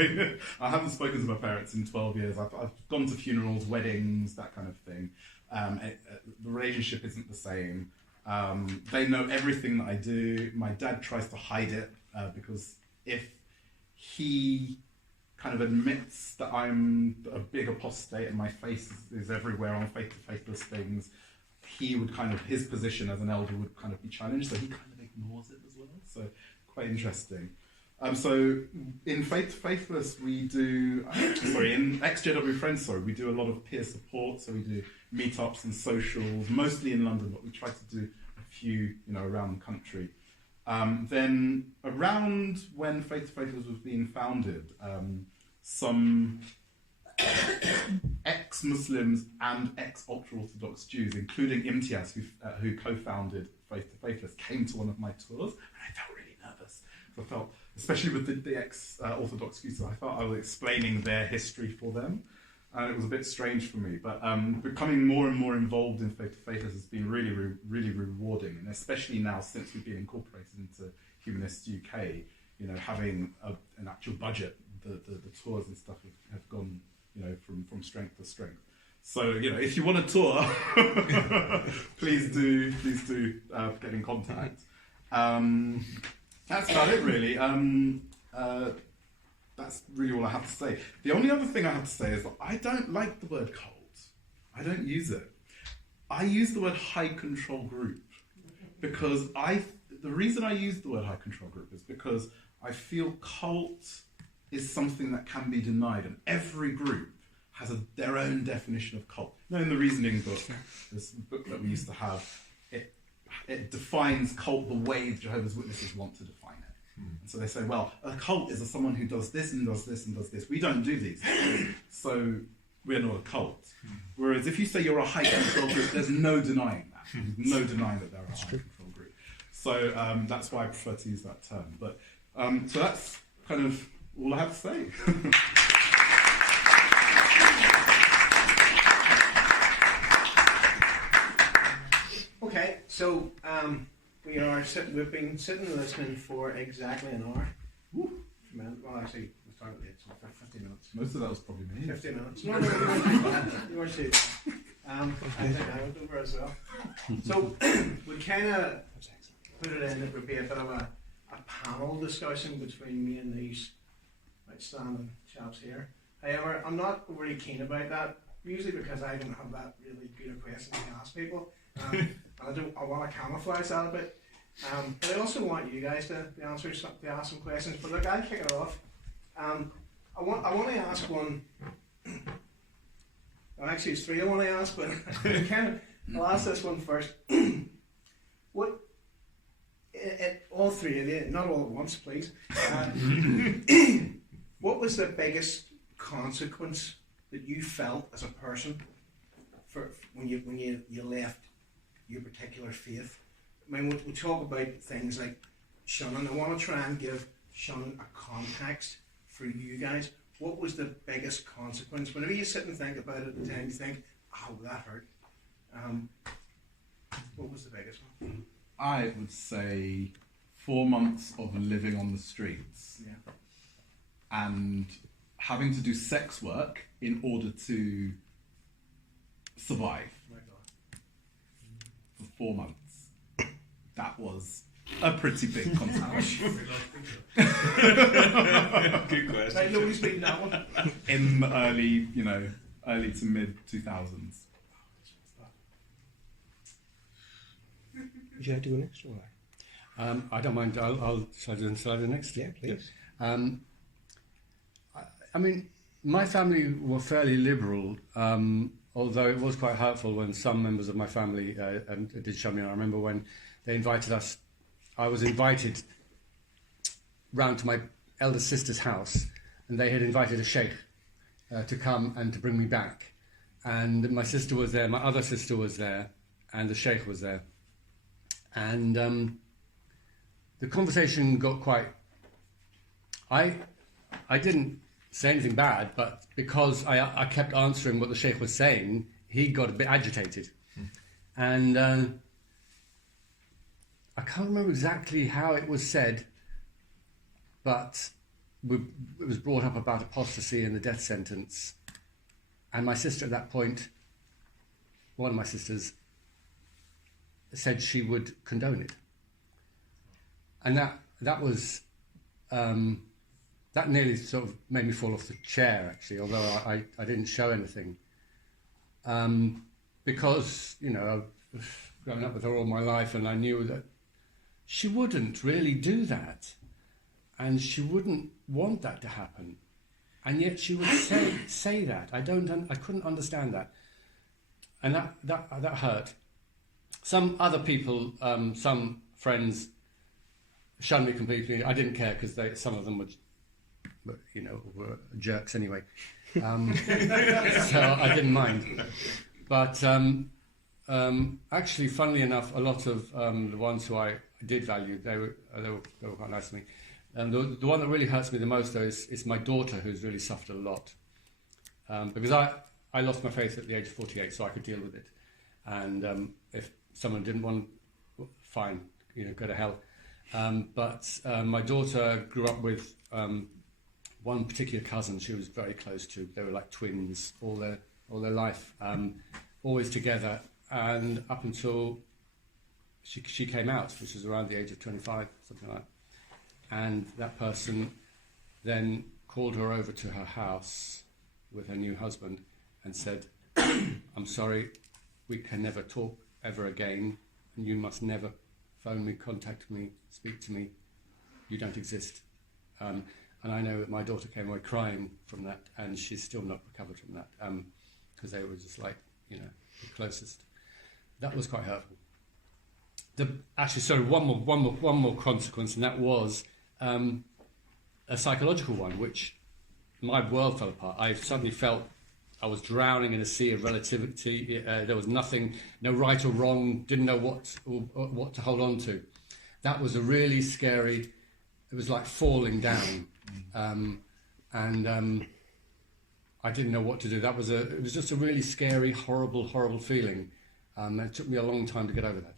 I haven't spoken to my parents in 12 years. I've gone to funerals, weddings, that kind of thing. The relationship isn't the same. They know everything that I do. My dad tries to hide it because if he kind of admits that I'm a big apostate and my face is everywhere on faith-to-faithless things, his position as an elder would kind of be challenged, so he kind of ignores it as well. So quite interesting. So in Faith-to-Faithless we do, in EXJW Friends, we do a lot of peer support. So we do meetups and socials, mostly in London, but we try to do a few, around the country. Then around when Faith-to-Faithless was being founded, some ex-Muslims and ex-ultra-Orthodox Jews, including Imtiaz, who co-founded Faith-to-Faithless, came to one of my tours, and I felt really nervous. So I felt, especially with the ex-Orthodox Jews, I felt I was explaining their history for them, and it was a bit strange for me. But becoming more and more involved in Faith-to-Faithless has been really, really rewarding, and especially now since we've been incorporated into Humanists UK, having an actual budget, the tours and stuff have gone, from strength to strength. So, if you want a tour, please do get in contact. That's about it, really. That's really all I have to say. The only other thing I have to say is that I don't like the word cult. I don't use it. I use the word high control group because the reason I use the word high control group is because I feel cult is something that can be denied, and every group has their own definition of cult. In the reasoning book, this book that we used to have, it defines cult the way Jehovah's Witnesses want to define it. And so they say, well, a cult is someone who does this and does this and does this. We don't do these. So we're not a cult. Whereas if you say you're a high control group, there's no denying that. There's no denying that they're a high control group. So that's why I prefer to use that term. But so that's kind of all I have to say. Okay, so we've been sitting listening for exactly an hour. Well, actually, we started late, so 50 minutes. Most of that was probably me. 50 minutes. No, you weren't too. I think I went over as well. So we kind of put it in. It would be a bit of a panel discussion between me and these outstanding chaps here. However, I'm not really keen about that, usually because I don't have that really good a question to ask people. I want to camouflage that a bit. But I also want you guys to ask some questions. But look, I'll kick it off. I want to ask one. Well, actually, it's 3 I want to ask, but I'll ask this one first. All 3 of you, not all at once, please. What was the biggest consequence that you felt as a person for when you left your particular faith? I mean, we talk about things like shunning. I want to try and give shunning a context for you guys. What was the biggest consequence? Whenever you sit and think about it at the time, you think, oh, that hurt. What was the biggest one? I would say 4 months of living on the streets. Yeah. And having to do sex work in order to survive. My God. For 4 months. That was a pretty big consequence. Good question. Right, nobody's beaten that one. In the early to mid 2000s. Would you like to go next or what? I don't mind. Shall I do the next? Yeah, please. I mean, my family were fairly liberal, although it was quite hurtful when some members of my family did shun me. I remember when they invited us, I was invited round to my eldest sister's house, and they had invited a sheikh to come and to bring me back. and my sister was there, my other sister was there, and the sheikh was there. And the conversation got quite... I didn't say anything bad, but because I kept answering what the sheikh was saying, he got a bit agitated. And I can't remember exactly how it was said, but it was brought up about apostasy and the death sentence. And my sister at that point, one of my sisters, said she would condone it. And that was... that nearly sort of made me fall off the chair, actually, although I didn't show anything. Because, you know, I've grown up with her all my life, and I knew that she wouldn't really do that. And she wouldn't want that to happen. And yet she would say that. I couldn't understand that. And that hurt. Some other people, some friends, shunned me completely. I didn't care because some of them were jerks anyway. So I didn't mind. But actually, funnily enough, a lot of the ones who I did value, they were quite nice to me. And the one that really hurts me the most, though, is my daughter, who's really suffered a lot. Because I lost my faith at the age of 48, so I could deal with it. And if someone didn't want, fine, go to hell. But my daughter grew up with one particular cousin she was very close to. They were like twins all their life, always together. And up until she came out, which was around the age of 25, something like that. And that person then called her over to her house with her new husband and said, "I'm sorry, we can never talk ever again, and you must never phone me, contact me, speak to me. You don't exist." And I know that my daughter came away crying from that, and she's still not recovered from that, because they were just like, the closest. That was quite hurtful. One more consequence, and that was a psychological one, which my world fell apart. I suddenly felt I was drowning in a sea of relativity. There was nothing, no right or wrong, didn't know what to hold on to. That was a really scary, it was like falling down. And I didn't know what to do. It was just a really scary, horrible feeling. It took me a long time to get over that.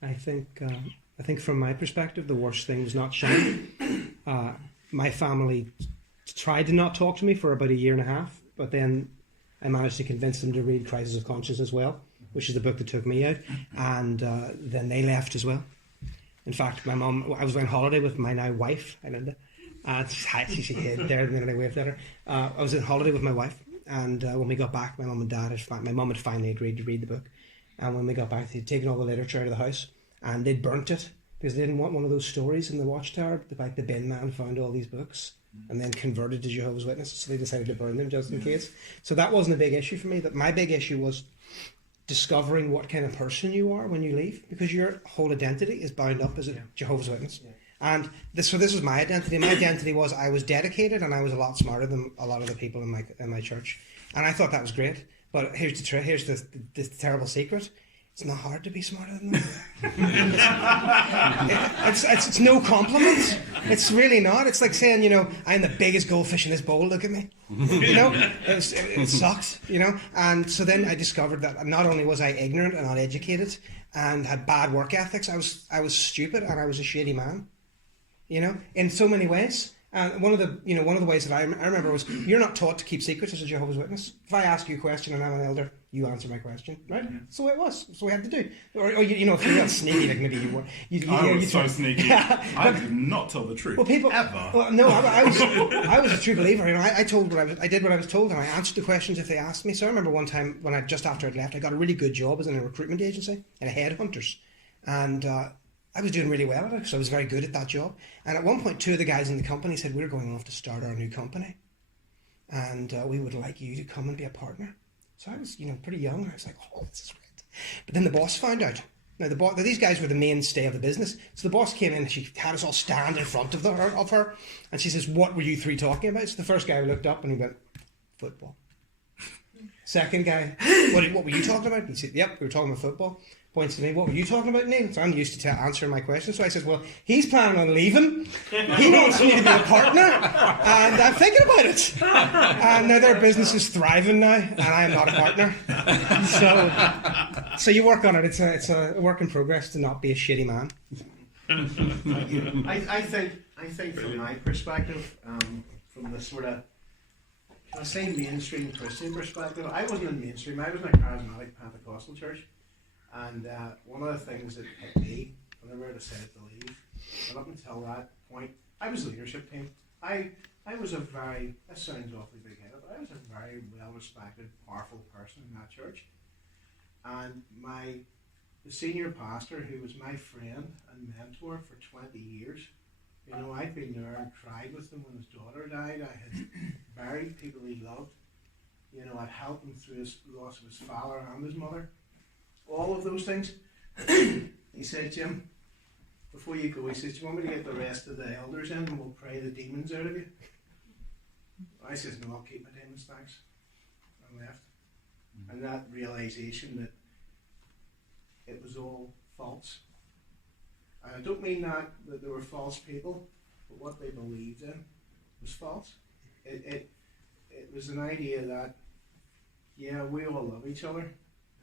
I think from my perspective, the worst thing was not shame. My family tried to not talk to me for about a year and a half, but then I managed to convince them to read Crisis of Conscience as well, which is the book that took me out, and then they left as well. In fact, my mum, I was on holiday with my now wife, Linda, she hid there the minute I waved at her. I was on holiday with my wife, and when we got back, my mum and dad, my mum had finally agreed to read the book, and when we got back, they'd taken all the literature out of the house, and they'd burnt it, because they didn't want one of those stories in the Watchtower about the bin man found all these books and then converted to Jehovah's Witnesses, so they decided to burn them just in case. So that wasn't a big issue for me. That my big issue was discovering what kind of person you are when you leave, because your whole identity is bound up as a Jehovah's Witness. Yeah. And this was my identity. My identity was I was dedicated and I was a lot smarter than a lot of the people in my church, and I thought that was great. But here's the terrible secret. It's not hard to be smarter than that. It's no compliment. It's really not. It's like saying, I'm the biggest goldfish in this bowl, look at me. It sucks, And so then I discovered that not only was I ignorant and uneducated and had bad work ethics, I was stupid and I was a shady man, in so many ways. And one of the ways that I remember was, you're not taught to keep secrets as a Jehovah's Witness. If I ask you a question and I'm an elder, you answer my question, right? Yeah. So it was. So we had to do. Or if you're not sneaky, like maybe you were. I was so sneaky. I did not tell the truth. Well, people ever. Well, no, I was a true believer. I did what I was told, and I answered the questions if they asked me. So I remember one time when just after I'd left, I got a really good job as in a recruitment agency and a headhunters, and I was doing really well at it because I was very good at that job. And at one point, two of the guys in the company said, "We're going off to start our new company, and we would like you to come and be a partner." So I was, pretty young. I was like, "Oh, this is great." But then the boss found out. Now these guys were the mainstay of the business. So the boss came in and she had us all stand in front of her, and she says, "What were you three talking about?" So the first guy looked up and he went, "Football." Second guy, what were you talking about? He said, yep, we were talking about football. Points to me, what were you talking about, Neil? So I'm used to answering my questions. So I said, well, he's planning on leaving. He wants me to be a partner, and I'm thinking about it. And now their business is thriving now, and I am not a partner. So you work on it. It's a work in progress to not be a shitty man. Thank you. I think from my perspective, from the sort of, can I say mainstream Christian perspective, I wasn't in mainstream. I was in a charismatic Pentecostal church. And one of the things that hit me whenever I decided to leave, and up until that point, I was leadership team. I was a very, that sounds awfully big-headed, but I was a very well-respected, powerful person in that church. And the senior pastor, who was my friend and mentor for 20 years, you know, I'd been there and cried with him when his daughter died. I had buried people he loved. You know, I'd helped him through his loss of his father and his mother. All of those things. He said, Jim, before you go, he says, do you want me to get the rest of the elders in and we'll pray the demons out of you? I says, no, I'll keep my demons, thanks. And left. And that realization that it was all false. And I don't mean that there were false people, but what they believed in was false. It was an idea that, yeah, we all love each other,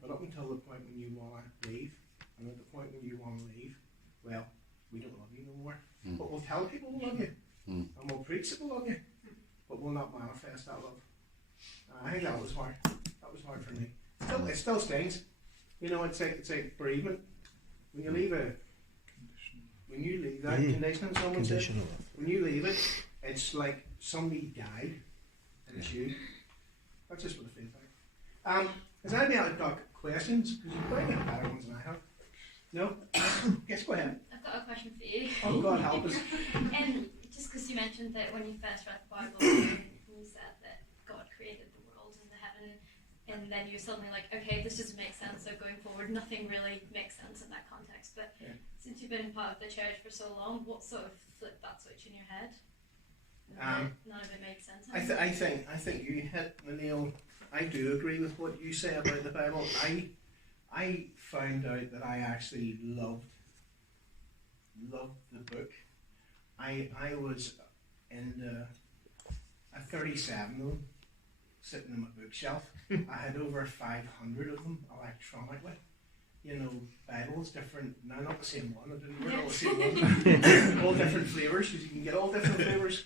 but up until the point when you want to leave, and at the point when you want to leave, well, we don't love you no more. But we'll tell people we love you, and we'll preach that we love you, but we'll not manifest that love. I think that was hard. That was hard for me. It still stings. You know, it's like bereavement. When you leave that conditional, someone said, when you leave it, it's like somebody died, and it's you. That's just what it feels like. Has anybody else got questions? Because you've probably got better ones than I have. No? Yes, go ahead. I've got a question for you. Oh, God help us. And just because you mentioned that when you first read the Bible, you said that God created the world and the heaven, and then you're suddenly like, okay, this doesn't make sense, so going forward, nothing really makes sense in that context. But since you've been part of the church for so long, what sort of flipped that switch in your head? None of it made sense. I think you hit the nail. I do agree with what you say about the Bible. I found out that I actually loved the book. I was at 37 of them sitting in my bookshelf. I had over 500 of them electronically. You know, Bibles, different, now not the same one, I didn't read all the same ones. All different flavours, because you can get all different flavours.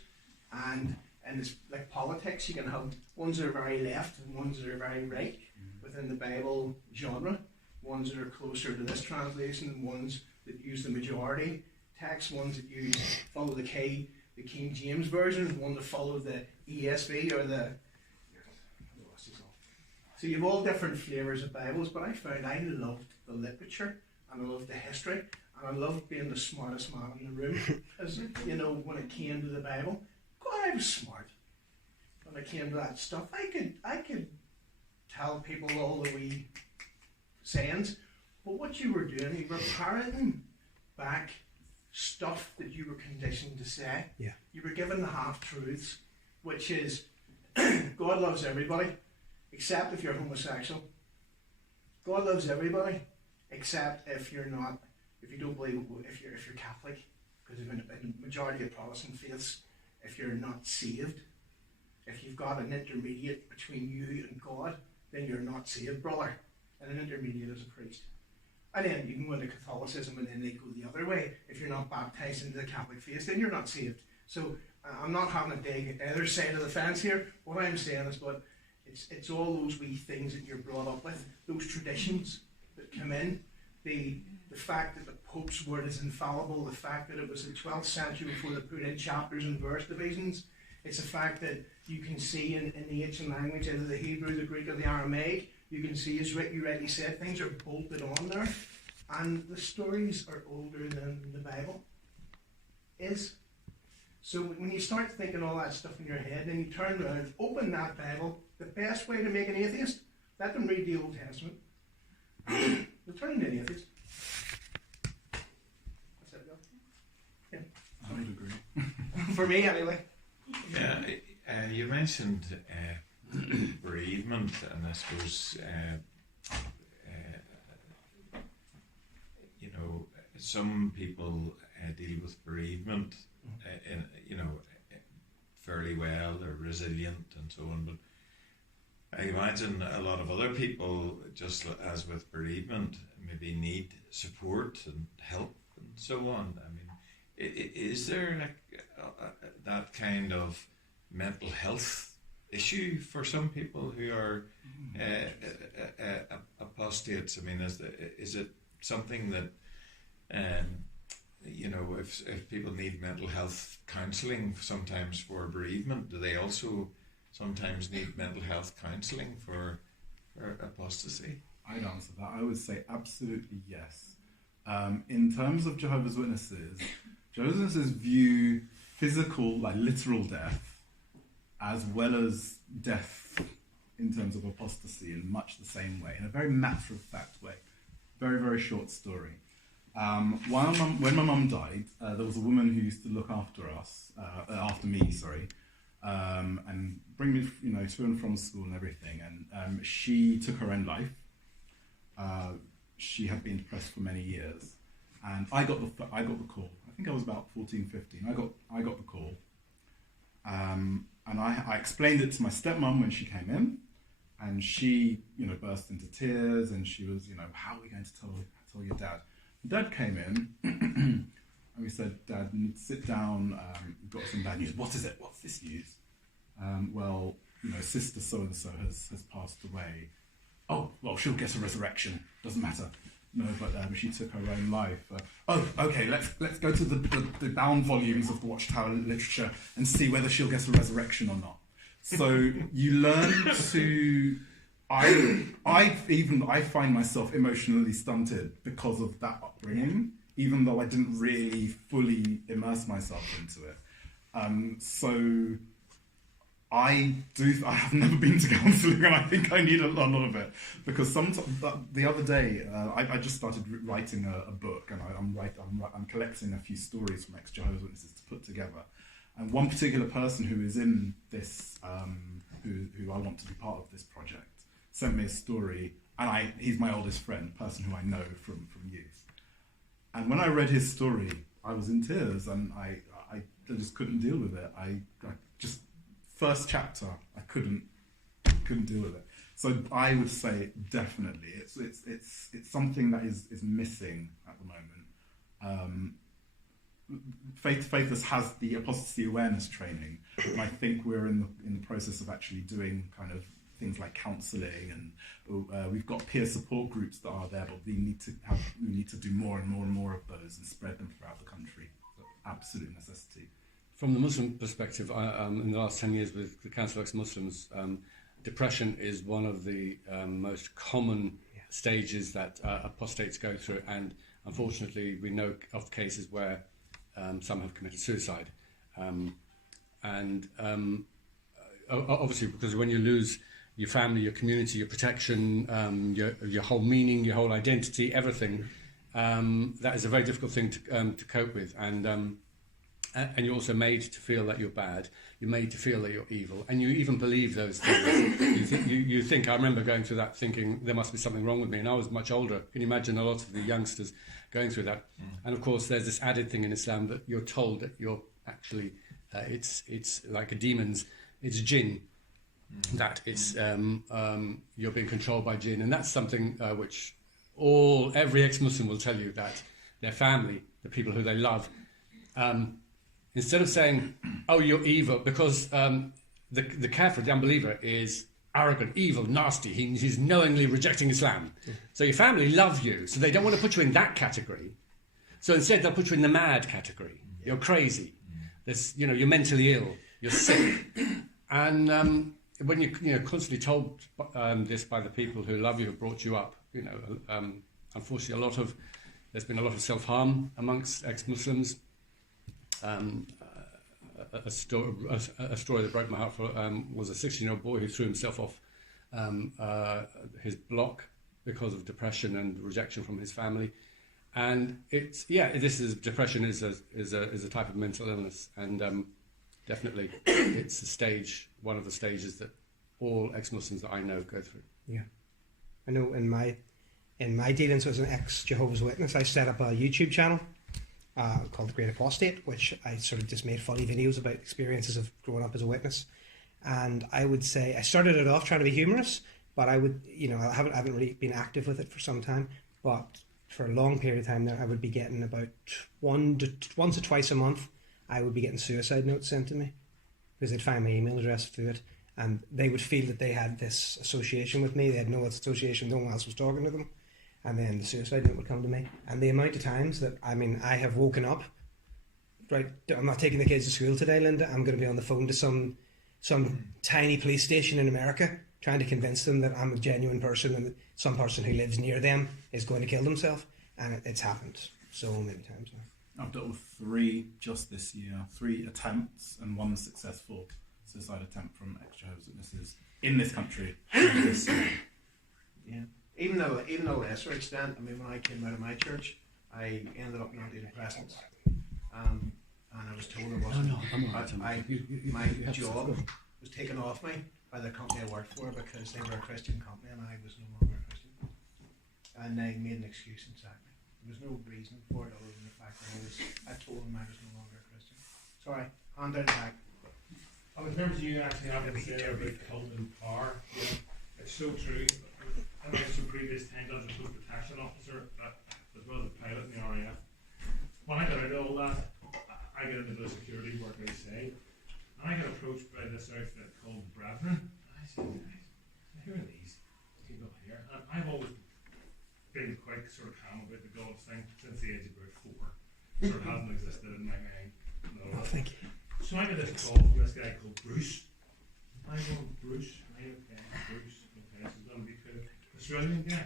And it's like politics, you can have ones that are very left and ones that are very right within the Bible genre, ones that are closer to this translation, and ones that use the majority text, ones that follow the King James version, one that follow the ESV or the... So you have all different flavours of Bibles, but I found I loved the literature and I loved the history and I loved being the smartest man in the room. As you know, when it came to the Bible, God, I was smart. When it came to that stuff, I could tell people all the wee sayings, but what you were doing, you were parroting back stuff that you were conditioned to say. Yeah. You were given the half-truths, which is God loves everybody, except if you're homosexual. God loves everybody, except if you don't believe, if you're Catholic, because in the majority of Protestant faiths, if you're not saved, if you've got an intermediate between you and God, then you're not saved, brother. And an intermediate is a priest. And then you can go into Catholicism and then they go the other way. If you're not baptized into the Catholic faith, then you're not saved. So I'm not having a dig at either side of the fence here. What I'm saying is, but it's all those wee things that you're brought up with, those traditions that come in, the fact that the Pope's word is infallible, the fact that it was the 12th century before they put in chapters and verse divisions. It's the fact that you can see in the ancient language, either the Hebrew, the Greek, or the Aramaic, you can see, as you rightly said, things are bolted on there. And the stories are older than the Bible is. So when you start thinking all that stuff in your head, then you turn around, open that Bible, the best way to make an atheist, let them read the Old Testament. They'll turn into an atheist. That's it, Bill. Yeah. I would agree. For me, anyway. Yeah, you mentioned bereavement, and I suppose you know, some people deal with bereavement fairly well, they're resilient and so on, but I imagine a lot of other people, just as with bereavement, maybe need support and help and so on. I mean, is there like that kind of mental health issue for some people who are apostates? I mean, is it something that you know, if people need mental health counselling sometimes for bereavement, do they also sometimes need mental health counselling for apostasy? I'd answer that. I would say absolutely yes. In terms of Jehovah's Witnesses view physical, like literal death, as well as death in terms of apostasy in much the same way, in a very matter-of-fact way. Very, very short story. When my mum died, there was a woman who used to look after me, and bring me, to and from school and everything. And she took her own life. She had been depressed for many years, and I got the call. I think I was about 14, 15. I got the call, and I explained it to my stepmom when she came in, and she, burst into tears, and she was, how are we going to tell your dad? Dad came in, and we said, Dad, you need to sit down, we've got some bad news. What is it? What's this news? Well, sister so-and-so has passed away. Oh, well, she'll get a resurrection. Doesn't matter. No, but she took her own life. Okay, let's go to the bound volumes of the Watchtower literature and see whether she'll get a resurrection or not. So you learn to... I find myself emotionally stunted because of that upbringing, even though I didn't really fully immerse myself into it. So I have never been to counselling, and I think I need a lot of it, because the other day I just started writing a book, and I'm collecting a few stories from ex-Jehovah's Witnesses to put together. And one particular person who is in this, who I want to be part of this project, sent me a story, and he's my oldest friend, person who I know from youth. And when I read his story, I was in tears, and I just couldn't deal with it. I just, first chapter, I couldn't deal with it. So I would say definitely, it's something that is missing at the moment. Faith to Faithless has the apostasy awareness training, and I think we're in the process of actually doing kind of things like counselling, and we've got peer support groups that are there, but we need to do more and more and more of those and spread them throughout the country. So, absolute necessity. From the Muslim perspective, in the last 10 years with the Council of Ex-Muslims, depression is one of the most common stages that apostates go through, and unfortunately we know of cases where some have committed suicide. Obviously, because when you lose your family, your community, your protection, your whole meaning, your whole identity, everything, that is a very difficult thing to cope with. And you're also made to feel that you're bad. You're made to feel that you're evil, and you even believe those things. you think. I remember going through that, thinking there must be something wrong with me. And I was much older. Can you imagine a lot of the youngsters going through that? And of course, there's this added thing in Islam that you're told that you're actually it's like a demon's. It's jinn. That it's you're being controlled by jinn, and that's something which every ex-Muslim will tell you, that their family, the people who they love, instead of saying, "Oh, you're evil," because the kafir, the unbeliever, is arrogant, evil, nasty. He's knowingly rejecting Islam. So your family love you, so they don't want to put you in that category. So instead, they'll put you in the mad category. You're crazy. You're mentally ill. You're sick. And when you're constantly told this by the people who love you, who brought you up, unfortunately, there's been a lot of self-harm amongst ex-Muslims. A story that broke my heart was a 16-year-old boy who threw himself off his block because of depression and rejection from his family. And depression is a type of mental illness, and definitely it's one of the stages that all ex-Muslims that I know go through. Yeah, I know. In my dealings as an ex-Jehovah's Witness, I set up a YouTube channel called the Great Apostate, which I sort of just made funny videos about experiences of growing up as a witness. And I would say I started it off trying to be humorous, but I would, I haven't really been active with it for some time. But for a long period of time there, I would be getting about once or twice a month, I would be getting suicide notes sent to me because they'd find my email address through it, and they would feel that they had this association with me. They had no association, no one else was talking to them. And then the suicide note would come to me. And the amount of times that, I have woken up, right, I'm not taking the kids to school today, Linda. I'm going to be on the phone to some tiny police station in America trying to convince them that I'm a genuine person and that some person who lives near them is going to kill themselves. And it's happened so many times now. I've dealt with 3 just this year, 3 attempts and 1 successful suicide attempt from ex-Jehovah's Witnesses in this country this year. Yeah. Even though lesser extent, when I came out of my church, I ended up on antidepressants. And I was told I wasn't. My job was taken off me by the company I worked for because they were a Christian company and I was no longer a Christian. And they made an excuse and sacked me. There was no reason for it other than the fact that I told them I was no longer a Christian. Sorry, hand down the back. In terms of you actually having to say about cult and power, it's so true. I know some previous times I was a food protection officer as well as a pilot in the RAF. When I got out of all that, I got into the security work outside, and I got approached by this outfit called Brethren. I said, who are these people here? And I've always been quite sort of calm about the God thing since the age of about 4. Sort of hasn't existed in my mind. No. Oh, thank you. So I got this call from this guy called Bruce. I'm going, Bruce, right, okay, Bruce, okay, so it's going to be cool. Australian guy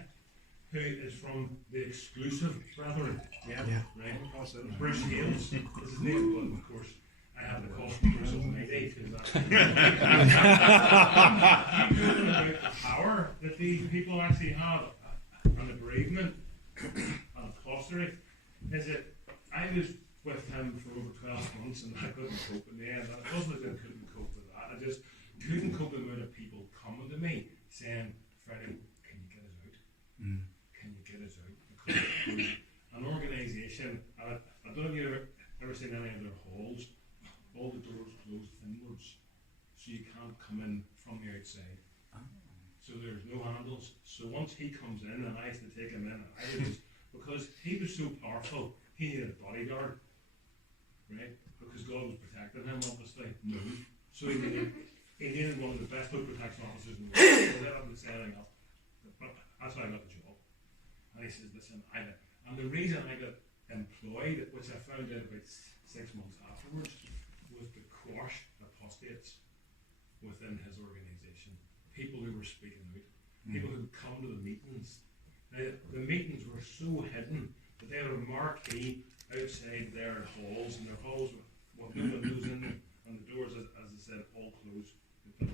who is from the exclusive Brethren. Yeah. Right? Bruce Hales is his name, but of course I have to call him Bruce Almighty because that's about the power that these people actually have and the bereavement and the cloisterate is that I was with him for over 12 months and I couldn't cope in the end. It wasn't that I couldn't cope with that, I just couldn't cope with the amount of people coming to me saying, Freddie, can you get us out? Because an organisation, I don't know if you've ever seen any of their halls, all the doors close inwards, so you can't come in from the outside. So there's no handles. So once he comes in, and I used to take him in, because he was so powerful, he needed a bodyguard, right? Because God was protecting him, obviously. Move. So he needed one of the best food protection officers in the world. So they haven't said anything else. But that's how I got the job. And he says, listen, and the reason I got employed, which I found out about 6 months afterwards, was to quash apostates within his organisation. People who were speaking out. People who would come to the meetings. Now, the meetings were so hidden that they had a marquee outside their halls, and their halls with no windows in them, and the doors, as I said, all closed. And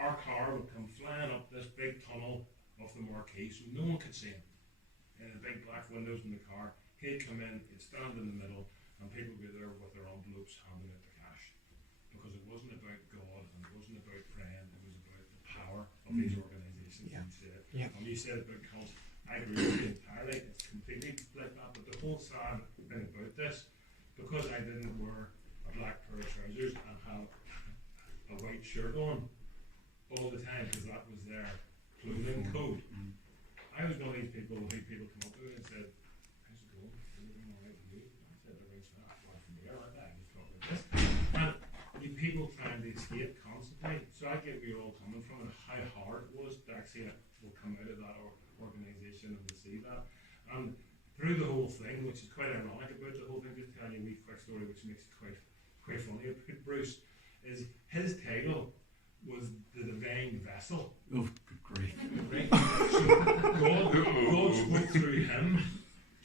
our car would come flying up this big tunnel of the marquee, so no one could see him. And the big black windows in the car, he'd come in, he'd stand in the middle, and people would be there with their envelopes handing out the cash. Because it wasn't about God, and it wasn't about praying, it was about the power of these organisations. Yeah. And you said about cult, I agree with you entirely, it's completely like that, but the whole sad thing about this, because I didn't wear a black pair of trousers and have a white shirt on all the time because that was their clothing code. I was one of these people who people come up to me and said, how's it going? Is everything alright with you? I said, everything's fine. I'm from here, I just talk like this. And the people trying to escape constantly. So I get where you're all coming from and how hard it was to actually come out of that organisation and to see that. And through the whole thing, which is quite ironic about the whole thing, just tell you a wee quick story which makes it quite funny about Bruce, is his title was the divine vessel. Oh, good grief. Right? So God spoke through him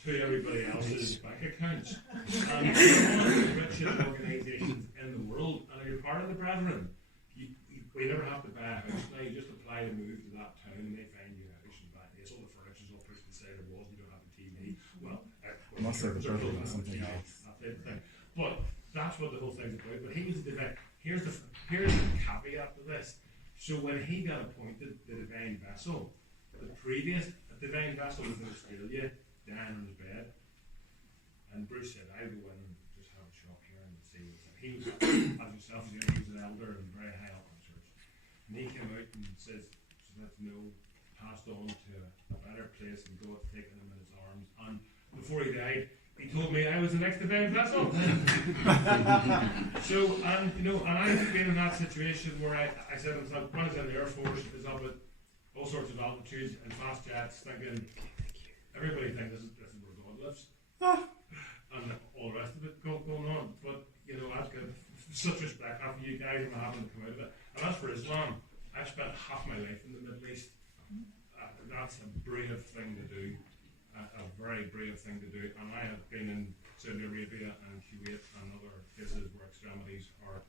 to everybody else's bank accounts. And it's one of the richest organisations in the world, and if you're part of the Brethren, we never have to buy a house now, you just apply to move to that town and they find you a house and buy it. All the furniture's all pushed inside the walls, you don't have a TV. Well, must have the Brethren or something else. That type of thing. But that's what the whole thing's about. But he was the divine. here's the caveat to this. So when he got appointed the divine vessel, the previous divine vessel was in Australia, dying on his bed, and Bruce said, "I go in and just have a shop here and see what's up." He was, as yourself, he was an elder and very high up in the church, and he came out and says, "Let's know." Passed on to a better place, and God's taken him in his arms. And before he died, he told me I was the next divine vessel. So, and I've been in that situation where I said to myself, when I was in the Air Force, is up at all sorts of altitudes and fast jets, thinking everybody thinks this is where God lives, and all the rest of it going on. But I've got such respect for you guys and having to come out of it. And as for Islam, I've spent half my life in the Middle East. That's a brave thing to do, a very brave thing to do. And I have been in Saudi Arabia and Kuwait and other places where extremities are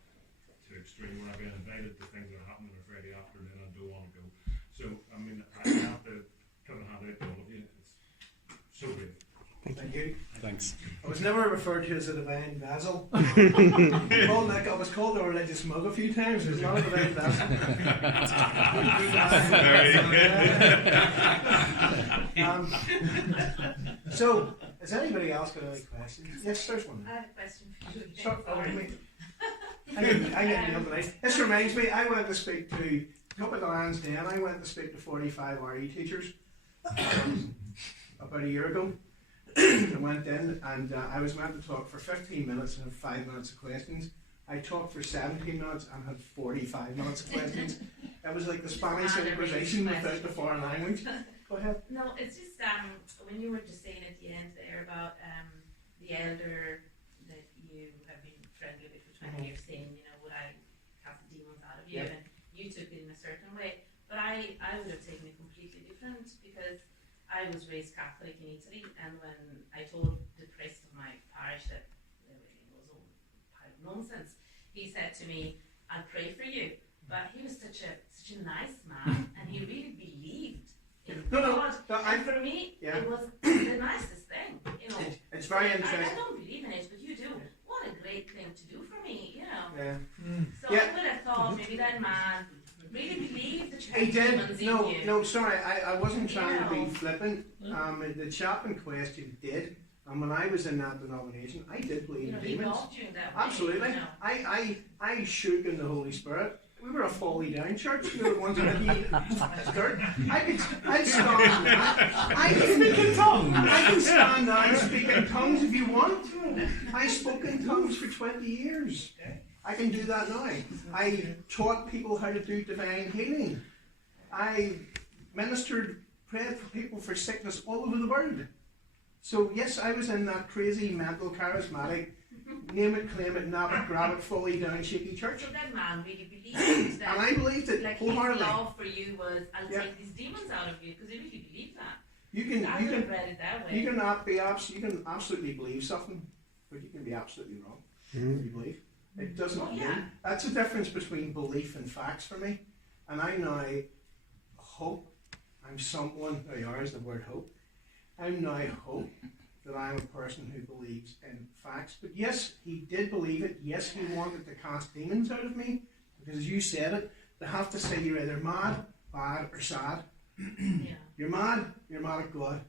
to extreme, where I've been invited to things that are happening on a Friday afternoon and don't want to go. So, I mean, I have to put a hand out to all of you. It's so brave. Thank you. Thanks. I was never referred to as a divine vessel. Well, I was called a religious mug a few times. It was not a divine vessel. So, has anybody else got any questions? Yes, there's one. I have a question for you. Sorry, I get nailed tonight. This reminds me, I went to speak to, up at the Land's Den, I went to speak to 45 RE teachers about a year ago. I went in and I was meant to talk for 15 minutes and have 5 minutes of questions. I talked for 17 minutes and had 45 minutes of questions. It was like the Spanish Inquisition without the foreign language. Go ahead. No, it's just when you were just saying at the end there about the elder that you have been friendly with for 20 years, saying, would I cast the demons out of you? Yeah. And you took it in a certain way. But I would have taken it completely different, because I was raised Catholic in Italy, and when I told the priest of my parish that everything was all a pile of nonsense, he said to me, "I'll pray for you." But he was such a nice man, and he really believed in God. And for me, it was the nicest thing. It's very interesting. I don't believe in it, but you do. What a great thing to do for me, Yeah. So I would have thought maybe that man really believed the church. He did. demons in you. No, sorry, I wasn't trying to be flippant. The chap in question did. And when I was in that denomination, I did believe in He demons. walked you in that way. Absolutely. I shook in the Holy Spirit. We were a folly down church. We were ones that I'd stand I can speak in tongues. I can stand now and speak in tongues if you want. I spoke in tongues for 20 years. I can do that now. I taught people how to do divine healing. I ministered, prayed for people for sickness all over the world. So yes, I was in that crazy, mental, charismatic, name it, claim it, nab it, grab it, fully down, shaky church. So that man really believed that. And I believed it like wholeheartedly. His love for you was, I'll take these demons out of you, because he really believed that. You I would have read it that way. You can absolutely believe something, but you can be absolutely wrong. If you believe. It doesn't mean. That's the difference between belief and facts for me. And I now hope I'm someone, there is the word hope. I now hope that I'm a person who believes in facts. But yes, he did believe it. Yes, he wanted to cast demons out of me. Because as you said it, they have to say you're either mad, bad, or sad. You're mad at God.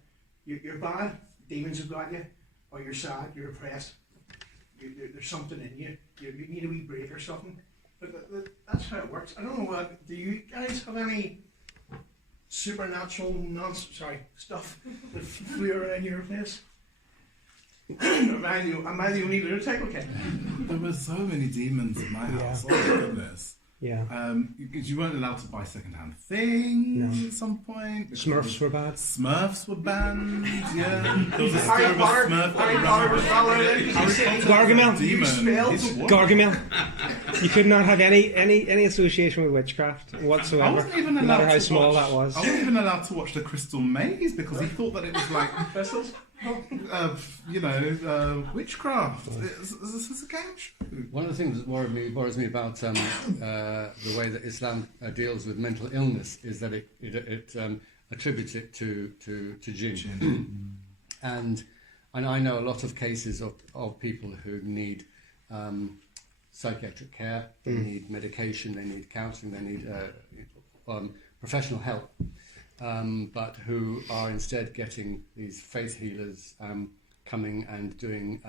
You're bad, demons have got you. Or you're sad, you're depressed. There's something in you. You need a wee break or something. But that's how it works. I don't know what. Do you guys have any supernatural stuff that flew around your place? Am I the only lunatic? Okay. There were so many demons in my house. Oh my goodness. Yeah. Because you weren't allowed to buy second-hand things at some point. Smurfs were bad. Smurfs were banned. Yeah. There was a story Harry of a Smurf Gargamel. Gargamel. You could not have any association with witchcraft whatsoever. I wasn't even no allowed matter how to small watch, that was. I wasn't even allowed to watch the Crystal Maze because he thought that it was like witchcraft. It's a game show. One of the things that worries me about the way that Islam deals with mental illness is that it attributes it to jinn. And I know a lot of cases of people who need psychiatric care, they need medication, they need counselling, they need professional help, but who are instead getting these faith healers coming and doing.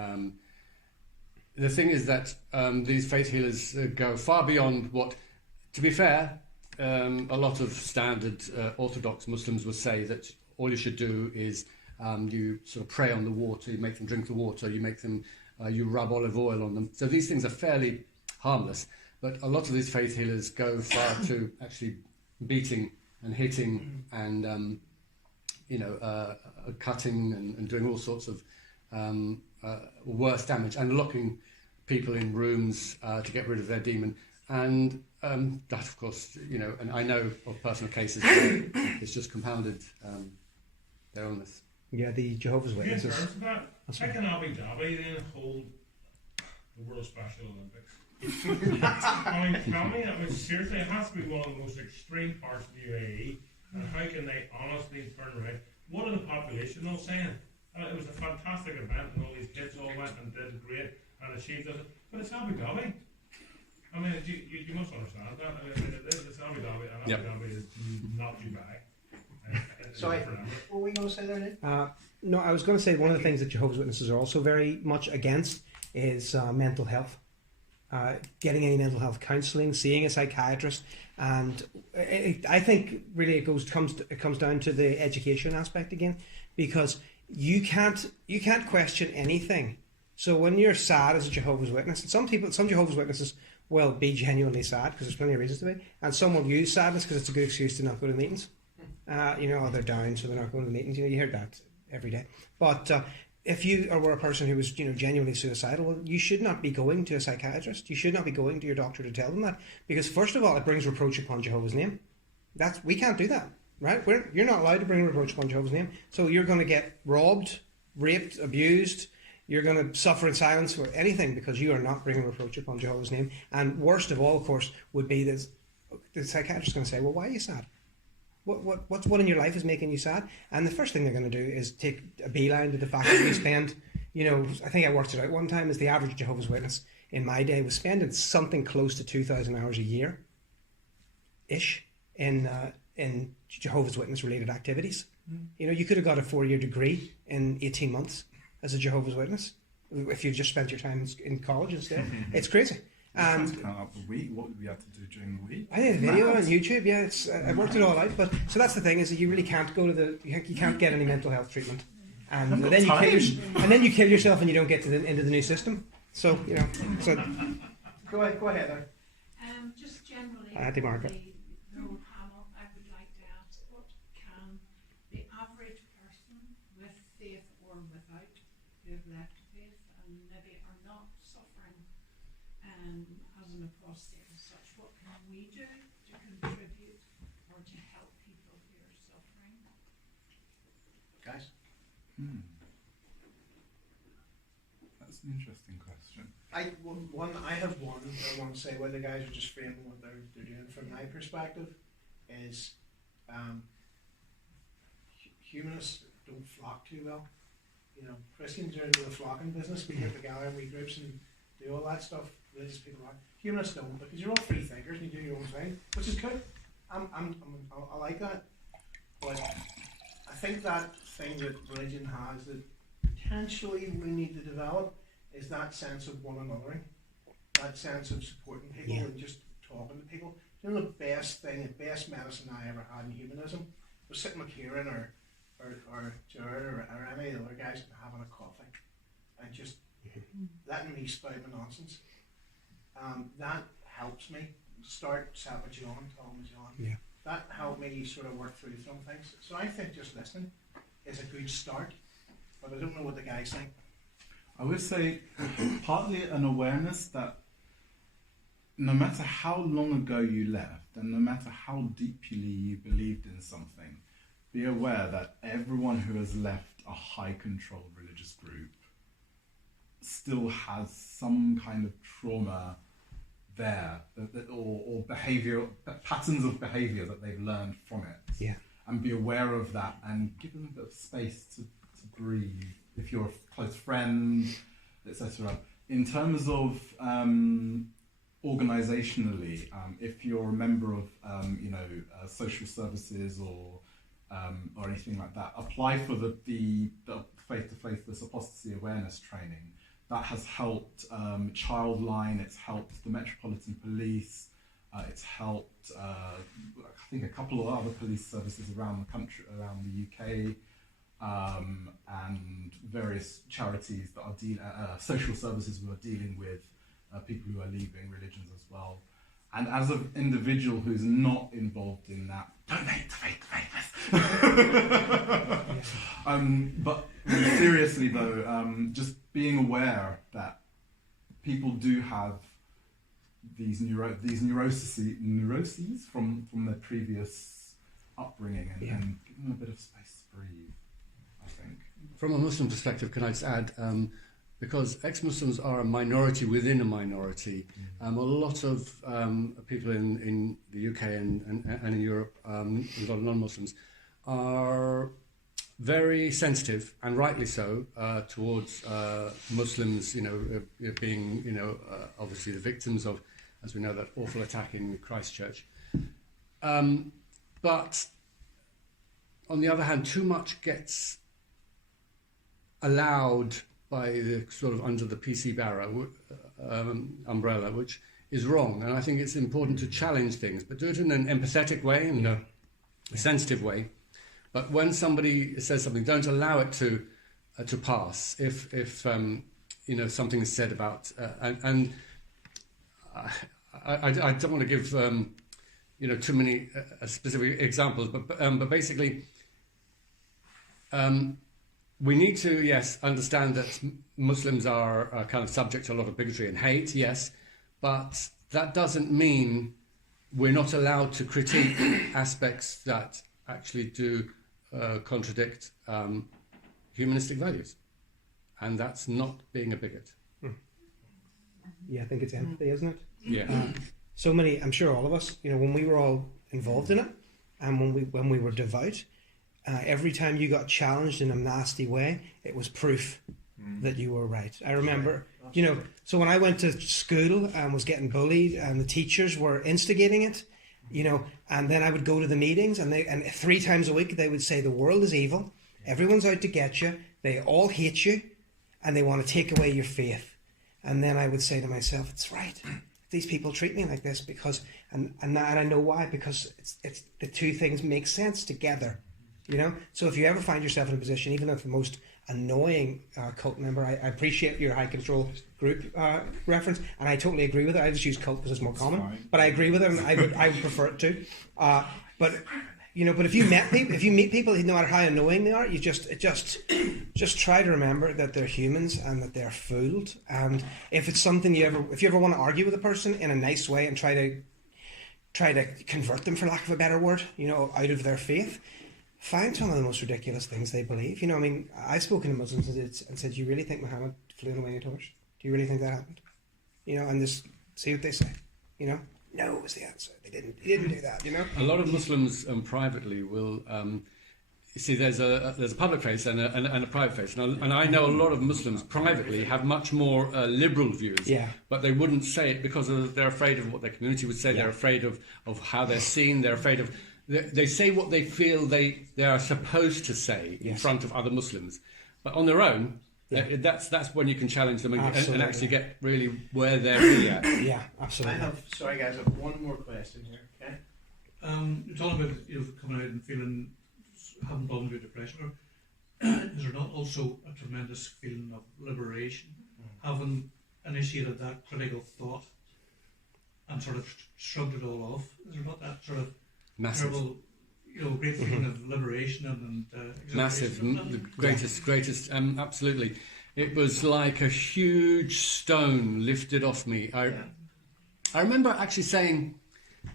The thing is that these faith healers go far beyond what, to be fair, a lot of standard Orthodox Muslims would say that all you should do is you sort of pray on the water, you make them drink the water, you make them, you rub olive oil on them. So these things are fairly harmless, but a lot of these faith healers go far to actually beating and hitting and cutting and doing all sorts of worse damage and locking people in rooms to get rid of their demon. And that, of course, and I know of personal cases where it's just compounded their illness. Yeah, the Jehovah's Witnesses. In terms of that, how can Abu Dhabi then hold the World Special Olympics? I mean, tell me, seriously, it has to be one of the most extreme parts of the UAE, and how can they honestly turn around? What are the population all saying? It was a fantastic event, and all these kids all went and did great and achieved it, but it's Abu Dhabi. I mean, you must understand that. I mean, it's Abu Dhabi, and Abu Dhabi is not Dubai. Sorry, what were we going to say there, Nick? No, I was going to say one of the things that Jehovah's Witnesses are also very much against is mental health. Getting any mental health counselling, seeing a psychiatrist, and I think really it comes down to the education aspect again, because you can't question anything. So when you're sad as a Jehovah's Witness, and some Jehovah's Witnesses will be genuinely sad because there's plenty of reasons to be, and some will use sadness because it's a good excuse to not go to meetings. They're down, so they're not going to meetings. You hear that every day. But if you were a person who was, genuinely suicidal, well, you should not be going to a psychiatrist. You should not be going to your doctor to tell them that, because first of all, it brings reproach upon Jehovah's name. We can't do that, right? You're not allowed to bring reproach upon Jehovah's name. So you're going to get robbed, raped, abused. You're going to suffer in silence for anything because you are not bringing reproach upon Jehovah's name. And worst of all, of course, would be this: the psychiatrist is going to say, "Well, why are you sad? What in your life is making you sad?" And the first thing they're going to do is take a beeline to the fact that we spend, I think I worked it out one time, is the average Jehovah's Witness in my day was spending something close to 2,000 hours a year, ish, in Jehovah's Witness related activities. You could have got a 4-year degree in 18 months as a Jehovah's Witness if you just spent your time in college instead. It's crazy. And what did we have to do during the week? I did a video on YouTube. Yeah, I worked it all out. But so that's the thing, is that you really can't go to you can't get any mental health treatment, and then you kill yourself, and you don't get into the new system. So Go ahead there. Just generally, Auntie Margaret. the whole panel, I would like to ask, what can the average person with faith or without, who have left faith and maybe are not suffering as an apostate and such, what can we do to contribute or to help people who are suffering? Guys? That's an interesting question. I have one that I want to say, where the guys are just framing what they're doing. From my perspective, is humanists don't flock too well. Christians are into the flocking business. We get together and we groups and do all that stuff. Religious people are. Humanists don't, because you're all free thinkers and you do your own thing, which is good. I like that, but I think that thing that religion has that potentially we need to develop is that sense of one anothering, that sense of supporting people and just talking to people. The best thing, the best medicine I ever had in humanism was sitting with Kieran or Jared or any of the other guys and having a coffee and just letting me spout my nonsense. That helps me start sat with John, talking with John. Yeah. That helped me sort of work through some things. So I think just listening is a good start, but I don't know what the guys think. I would say partly an awareness that no matter how long ago you left and no matter how deeply you believed in something, be aware that everyone who has left a high control religious group still has some kind of trauma there, or behavior, patterns of behavior that they've learned from it. Yeah. And be aware of that and give them a bit of space to breathe. If you're a close friend, etc. In terms of organisationally, if you're a member of social services or anything like that, apply for the Faith to Faithless Apostasy Awareness Training. That has helped Childline, it's helped the Metropolitan Police, it's helped I think a couple of other police services around the country, around the UK, and various charities that are social services who are dealing with people who are leaving religions as well. And as an individual who's not involved in that, donate to Faith to Faithless. But seriously though, just being aware that people do have these neuroses from their previous upbringing, and give them a bit of space to breathe, I think. From a Muslim perspective, can I just add, because ex-Muslims are a minority within a minority, a lot of people in the UK and in Europe, a lot of non-Muslims, are very sensitive, and rightly so, towards Muslims, being, obviously the victims of, as we know, that awful attack in Christchurch. But on the other hand, too much gets allowed by the sort of under the PC umbrella, which is wrong. And I think it's important to challenge things, but do it in an empathetic way and a sensitive way. But when somebody says something, don't allow it to pass. If something is said about and I don't want to give too many specific examples, but basically. We need to, yes, understand that Muslims are kind of subject to a lot of bigotry and hate, yes, but that doesn't mean we're not allowed to critique aspects that actually do contradict humanistic values. And that's not being a bigot. Yeah, I think it's empathy, isn't it? Yeah. So many, I'm sure all of us, when we were all involved in it, and when we were devout, every time you got challenged in a nasty way, it was proof that you were right. I remember, so when I went to school and was getting bullied and the teachers were instigating it, and then I would go to the meetings and 3 times a week they would say the world is evil, everyone's out to get you, they all hate you, and they want to take away your faith. And then I would say to myself, it's right. These people treat me like this because, and I know why, because it's the two things make sense together. So if you ever find yourself in a position, even if the most annoying cult member, I appreciate your high control group reference, and I totally agree with it. I just use cult because it's more common, but I agree with it, and I would prefer it too. But if you meet people, no matter how annoying they are, you just try to remember that they're humans and that they're fooled. And if it's something if you ever want to argue with a person in a nice way and try to convert them, for lack of a better word, out of their faith. Find some of the most ridiculous things they believe. I've spoken to Muslims and said, "Do you really think Muhammad flew in a winged horse? Do you really think that happened?" And just see what they say. No was the answer. He didn't do that. A lot of Muslims privately will see. There's a public face and a private face, and I know a lot of Muslims privately have much more liberal views. Yeah. But they wouldn't say it because they're afraid of what their community would say. Yeah. They're afraid of how they're seen. They're afraid of. They say what they feel they are supposed to say in front of other Muslims, but on their own, that's when you can challenge them and actually get really where they're really at. Yeah, absolutely. Sorry guys, I have one more question here. Okay. You're talking about coming out and feeling having problems with depression. Is there not also a tremendous feeling of liberation, having initiated that critical thought and sort of shrugged it all off? Is there not that sort of massive, terrible, great feeling of liberation and massive, the greatest, absolutely. It was like a huge stone lifted off me. I remember actually saying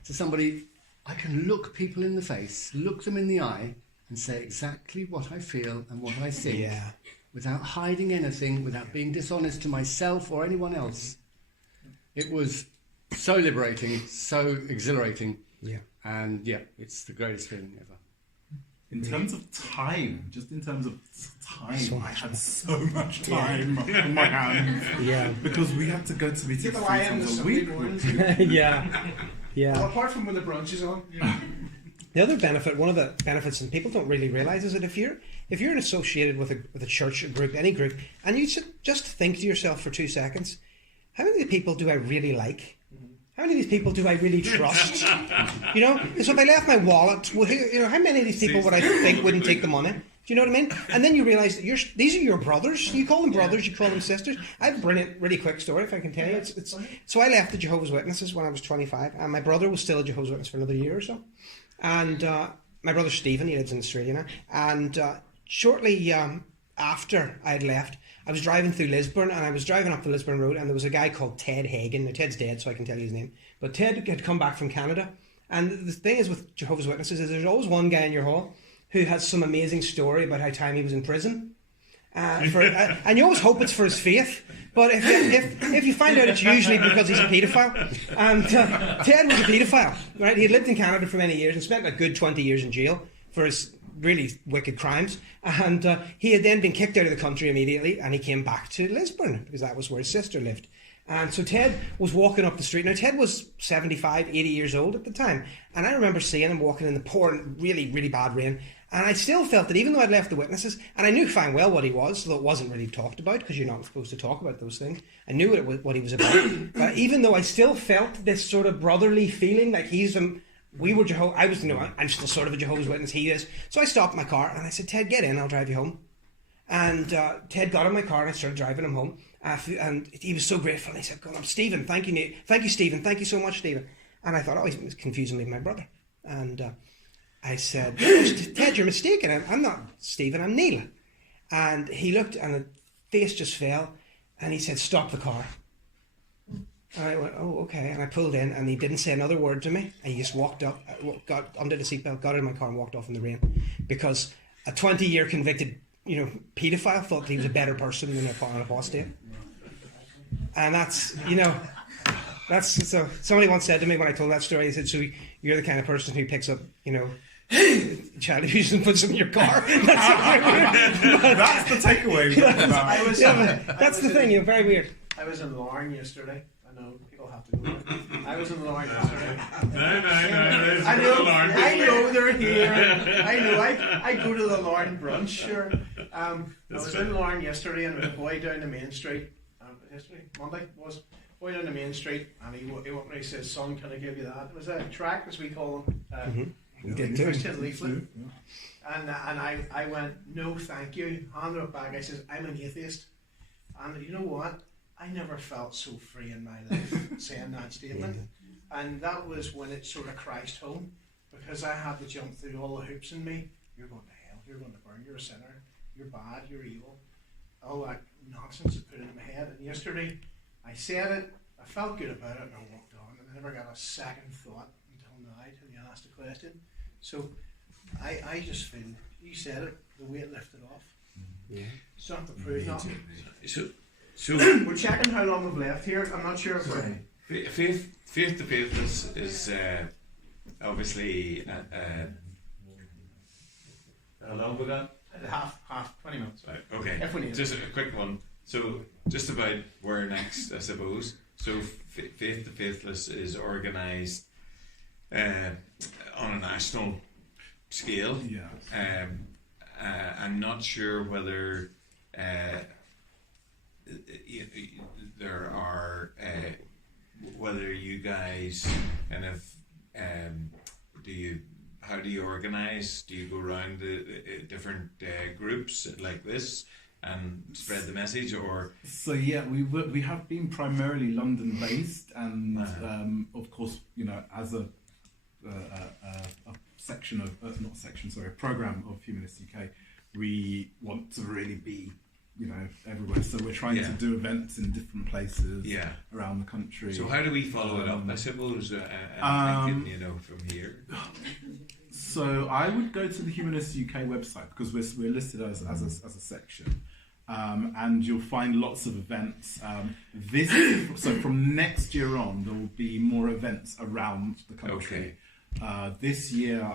to somebody, I can look people in the face, look them in the eye, and say exactly what I feel and what I think, without hiding anything, without being dishonest to myself or anyone else. It was so liberating, so exhilarating. Yeah. And it's the greatest feeling ever. In terms of time, So I much had so much time on my hands. Yeah. Because we had to go to meetings Get 3 the lion times a Sunday week. mornings. Yeah. Well, Yeah. apart from when the brunch is on. The other benefit, one of the benefits, and people don't really realise, is that if you're associated with a church, a group, any group, and you just think to yourself for 2 seconds, how many people do I really like? How many of these people do I really trust? You know, so if I left my wallet, how many of these people would I think wouldn't take the money? Do you know what I mean? And then you realise that these are your brothers. You call them brothers, you call them sisters. I have a brilliant, really quick story, if I can tell you. So I left the Jehovah's Witnesses when I was 25, and my brother was still a Jehovah's Witness for another year or so. And my brother Stephen, he lives in Australia now, and shortly after I had left, I was driving through Lisburn, and I was driving up the Lisburn Road, and there was a guy called Ted Hagen. Now, Ted's dead, so I can tell you his name. But Ted had come back from Canada. And the thing is with Jehovah's Witnesses is there's always one guy in your hall who has some amazing story about how time he was in prison. And you always hope it's for his faith. But if you find out it's usually because he's a paedophile. And Ted was a paedophile, right? He had lived in Canada for many years and spent a good 20 years in jail for his really wicked crimes, and he had then been kicked out of the country immediately, and he came back to Lisburn because that was where his sister lived. And so Ted was walking up the street. Now Ted was 75, 80 years old at the time, and I remember seeing him walking in the pouring, really, really bad rain, and I still felt that even though I'd left the witnesses, and I knew fine well what he was, though it wasn't really talked about because you're not supposed to talk about those things, I knew what he was about, but even though I still felt this sort of brotherly feeling, like I'm still sort of a Jehovah's Witness, he is. So I stopped my car and I said, Ted, get in, I'll drive you home. And Ted got in my car and I started driving him home. And he was so grateful. And he said, "God, I'm Stephen, thank you, Stephen, thank you so much, Stephen." And I thought, oh, he's confusingly my brother. And I said, Ted, you're mistaken. I'm not Stephen, I'm Neil. And he looked and the face just fell and he said, "Stop the car." And I went, "Oh, okay." And I pulled in, and he didn't say another word to me. And he just walked up, got under the seatbelt, got in my car, and walked off in the rain. Because a 20-year convicted, paedophile thought he was a better person than an apostate. And that's so. Somebody once said to me when I told that story, they said, "So you're the kind of person who picks up, child abuse and puts them in your car." That's the takeaway. That's the thing. Very weird. I was in Larne yesterday. I know people have to go there. I was in Larne yesterday. No. I know they're here. I know. I go to the Larne brunch. Sure. I was in Larne yesterday, and a boy down the main street. Monday was boy down the main street, and he walked me. He says, "Son, can I give you that?" It was a tract, as we call them. We did too. Christian leaflet. And I went, "No, thank you." Handed it back. I says, "I'm an atheist," and you know what? I never felt so free in my life saying that statement. And that was when it sort of crashed home, because I had to jump through all the hoops in me. You're going to hell, you're going to burn, you're a sinner, you're bad, you're evil. All that nonsense I put into my head. And yesterday I said it, I felt good about it, and I walked on, and I never got a second thought until now, till you asked the question. So I just feel, you said it, the weight lifted off. Yeah. Something to prove nothing. So We're checking how long we've left here. I'm not sure if we're... faith to faith is obviously how long we got? Half, 20 minutes. Right, okay. If we need just a quick one. So just about where next, I suppose. So faith to faithless is organised on a national scale. Yeah. I'm not sure whether there are whether you guys kind of how do you organise? Do you go around the different groups like this and spread the message, or? So yeah, we have been primarily London based, and of course, as a section of a program of Humanist UK, we want to really be everywhere. So we're trying to do events in different places around the country. So how do we follow it up? I suppose from here. So I would go to the Humanist UK website, because we're listed as a section. And you'll find lots of events. So from next year on, there will be more events around the country. Okay. This year,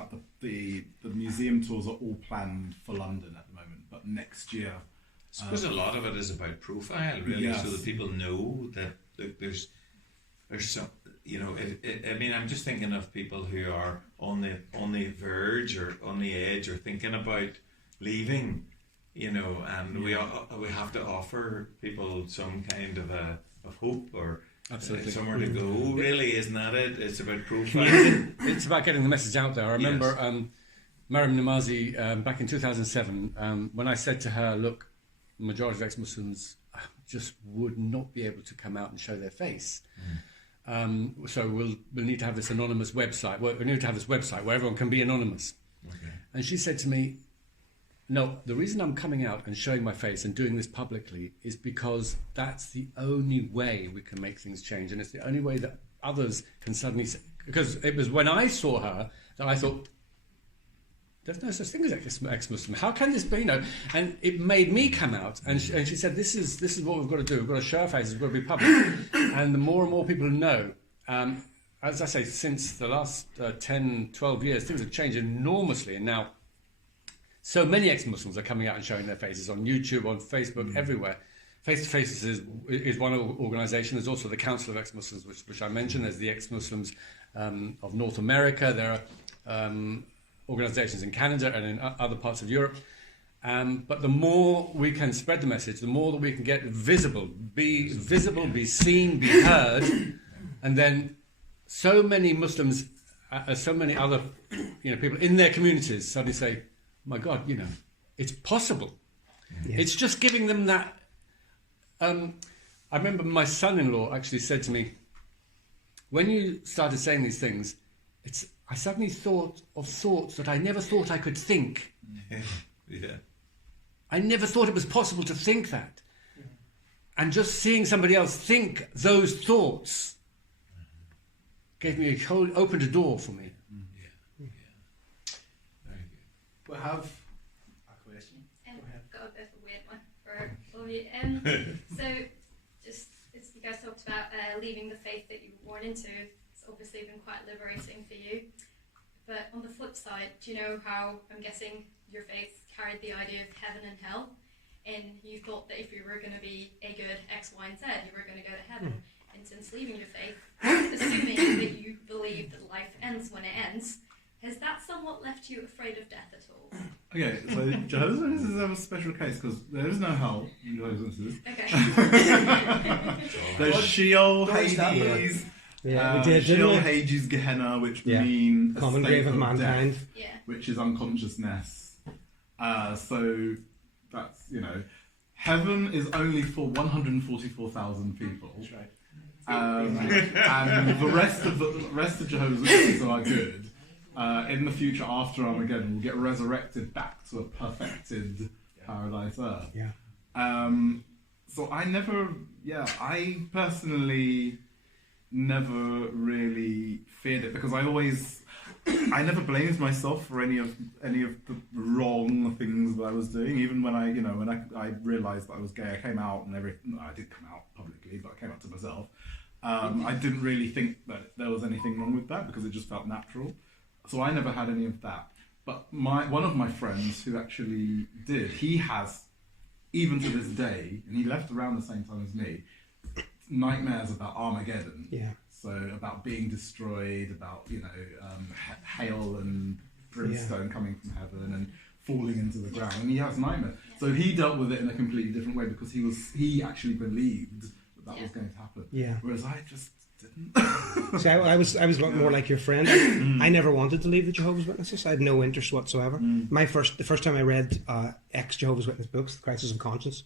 the museum tours are all planned for London at the moment, but next year. I suppose a lot of it is about profile, really, Yes. so that people know that there's some, you know, I mean, I'm just thinking of people who are on the verge or on the edge or thinking about leaving, you know, and we have to offer people some kind of hope or Absolutely. somewhere to go. Really, isn't that it? It's about profile. It's about getting the message out there. I remember Mariam Namazi back in 2007 when I said to her, look, the majority of ex-Muslims just would not be able to come out and show their face. So we'll need to have this anonymous website. We need to have this website where everyone can be anonymous. Okay. And she said to me, no, the reason I'm coming out and showing my face and doing this publicly is because that's the only way we can make things change. And it's the only way that others can suddenly... Because it was when I saw her that I thought, there's no such thing as ex-Muslim. How can this be? You know, and it made me come out. And she said, this is what we've got to do. We've got to show our faces. We've got to be public. And the more and more people know, as I say, since the last 10, 12 years, things have changed enormously. And now so many ex-Muslims are coming out and showing their faces on YouTube, on Facebook, everywhere. Face to Faces is one organisation. There's also the Council of Ex-Muslims, which I mentioned. There's the Ex-Muslims of North America. There are organisations in Canada and in other parts of Europe. But the more we can spread the message, the more that we can get visible, be seen, be heard, and then so many Muslims, so many other people in their communities suddenly say, my God, it's possible. Yeah. It's just giving them that. I remember my son-in-law actually said to me, when you started saying these things, I suddenly thought of thoughts that I never thought I could think. Yeah. I never thought it was possible to think that. And just seeing somebody else think those thoughts opened a door for me. We have a question. Got a bit of a weird one for all of you. So, it's you guys talked about leaving the faith that you were born into. It's obviously been quite liberating for you. But on the flip side, do you know how, I'm guessing, your faith carried the idea of heaven and hell? And you thought that if you were going to be a good X, Y, and Z, you were going to go to heaven. And since leaving your faith, assuming that you believe that life ends when it ends, has that somewhat left you afraid of death at all? Okay, so Jehovah's Witnesses have a special case because there is no hell in Jehovah's Witnesses. Okay. There's Sheol, Hades, Sheol, Hades, Gehenna, which mean common grave of mankind, which is unconsciousness. So that's, heaven is only for 144,000 people. That's right. And the rest of Jehovah's Witnesses are good. In the future, after Armageddon, we'll get resurrected back to a perfected paradise earth. Yeah. So I personally never really feared it because I never blamed myself for any of the wrong things that I was doing. Even when I realised that I was gay, I came out and everything. I did come out publicly, but I came out to myself. I didn't really think that there was anything wrong with that because it just felt natural. So I never had any of that. But one of my friends who actually did, he has, even to this day, and he left around the same time as me, nightmares about Armageddon. Yeah. So about being destroyed, about, hail and brimstone coming from heaven and falling into the ground. And he has nightmares. So he dealt with it in a completely different way because he actually believed that was going to happen. Yeah. Whereas I just didn't. So I was a lot more like your friend. I never wanted to leave the Jehovah's Witnesses. I had no interest whatsoever. The first time I read EXJW'S Witness books, The Crisis of Conscience,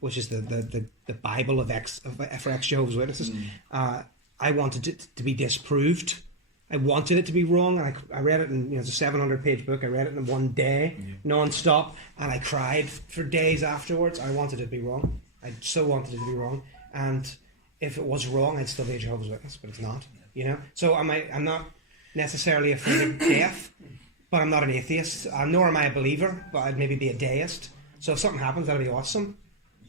which is the Bible for ex-Jehovah's Witnesses, I wanted it to be disproved. I wanted it to be wrong. And I read it in, it's a 700-page book. I read it in one day, non-stop, and I cried for days afterwards. I wanted it to be wrong. I so wanted it to be wrong. And if it was wrong, I'd still be a Jehovah's Witness, but it's not, So I'm not necessarily afraid of death, but I'm not an atheist, nor am I a believer, but I'd maybe be a deist. So if something happens, that'd be awesome.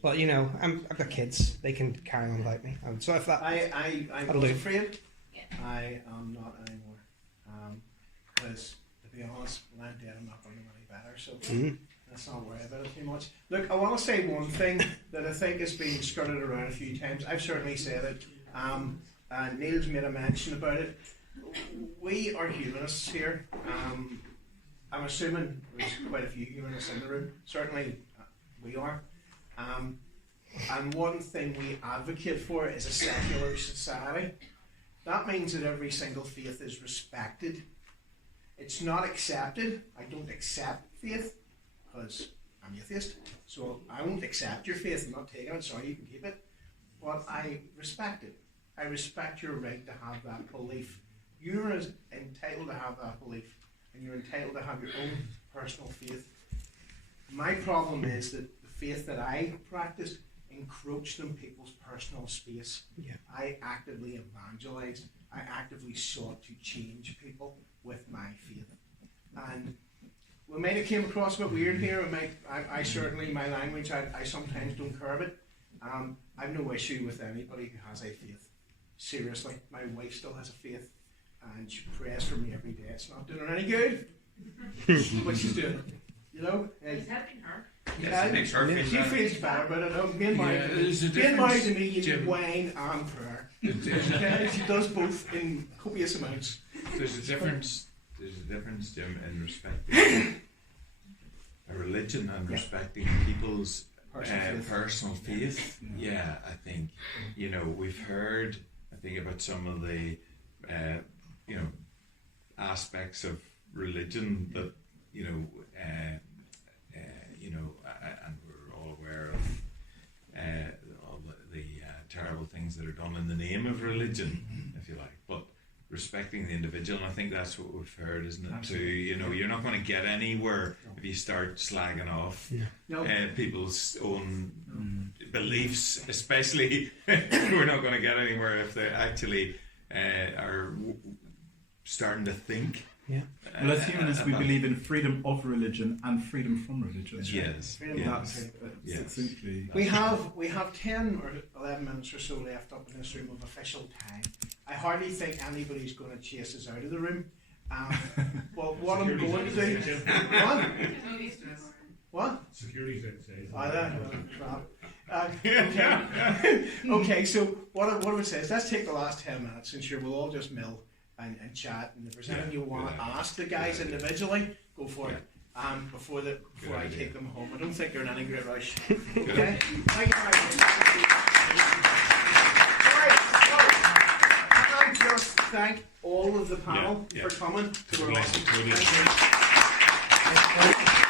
But, I've got kids. They can carry on without me. So if that... I was afraid. I am not anymore. because, to be honest, when I'm dead, I'm not going to be any better. So Mhm. let's not worry about it too much. Look, I want to say one thing that I think has been skirted around a few times. I've certainly said it. Neil's made a mention about it. We are humanists here. I'm assuming there's quite a few humanists in the room. Certainly we are. And one thing we advocate for is a secular society. That means that every single faith is respected. It's not accepted. I don't accept faith because I'm atheist. So I won't accept your faith. I'm not taking it. Sorry, you can keep it. But I respect it. I respect your right to have that belief. You're entitled to have that belief. And you're entitled to have your own personal faith. My problem is that the faith that I practiced encroached on people's personal space. Yeah. I actively evangelized. I actively sought to change people with my faith. And we might have came across a bit weird here. I certainly, my language, I sometimes don't curb it. I've no issue with anybody who has a faith. Seriously, my wife still has a faith, and she prays for me every day. It's not doing her any good, but she's doing it. You know, He's helping her. Yes, it makes her feel she better. feels better about it. Being married to me, there's a being married to difference, me, you Jim. need wine and prayer. Okay? She does both in copious amounts. There's a difference, Jim, in respecting a religion and Yeah. respecting people's personal faith. Yeah, I think, we've heard, I think, about some of the, aspects of religion that, and we're all aware of all the terrible things that are done in the name of religion, if you like. But respecting the individual, and I think that's what we've heard, isn't it? Too, you're not going to get anywhere if you start slagging off No. people's own beliefs, especially. We're not going to get anywhere if they actually are starting to think. Yeah. Well, as humanists, we believe in freedom of religion and freedom from religion. Yes. Freedom of That's Yes. succinctly. We have 10 or 11 minutes or so left up in this room of official time. I hardly think anybody's going to chase us out of the room. Well, what I'm going to do... What? Security's outside. Okay. Okay, so what I would say is let's take the last 10 minutes and sure we'll all just mill and chat, and if there's anything you want to ask the guys individually, go for it. Before I take them home. I don't think they're in any great rush. Okay? Thank you very much. Right, so, can I just thank all of the panel for coming. Totally. Thank you.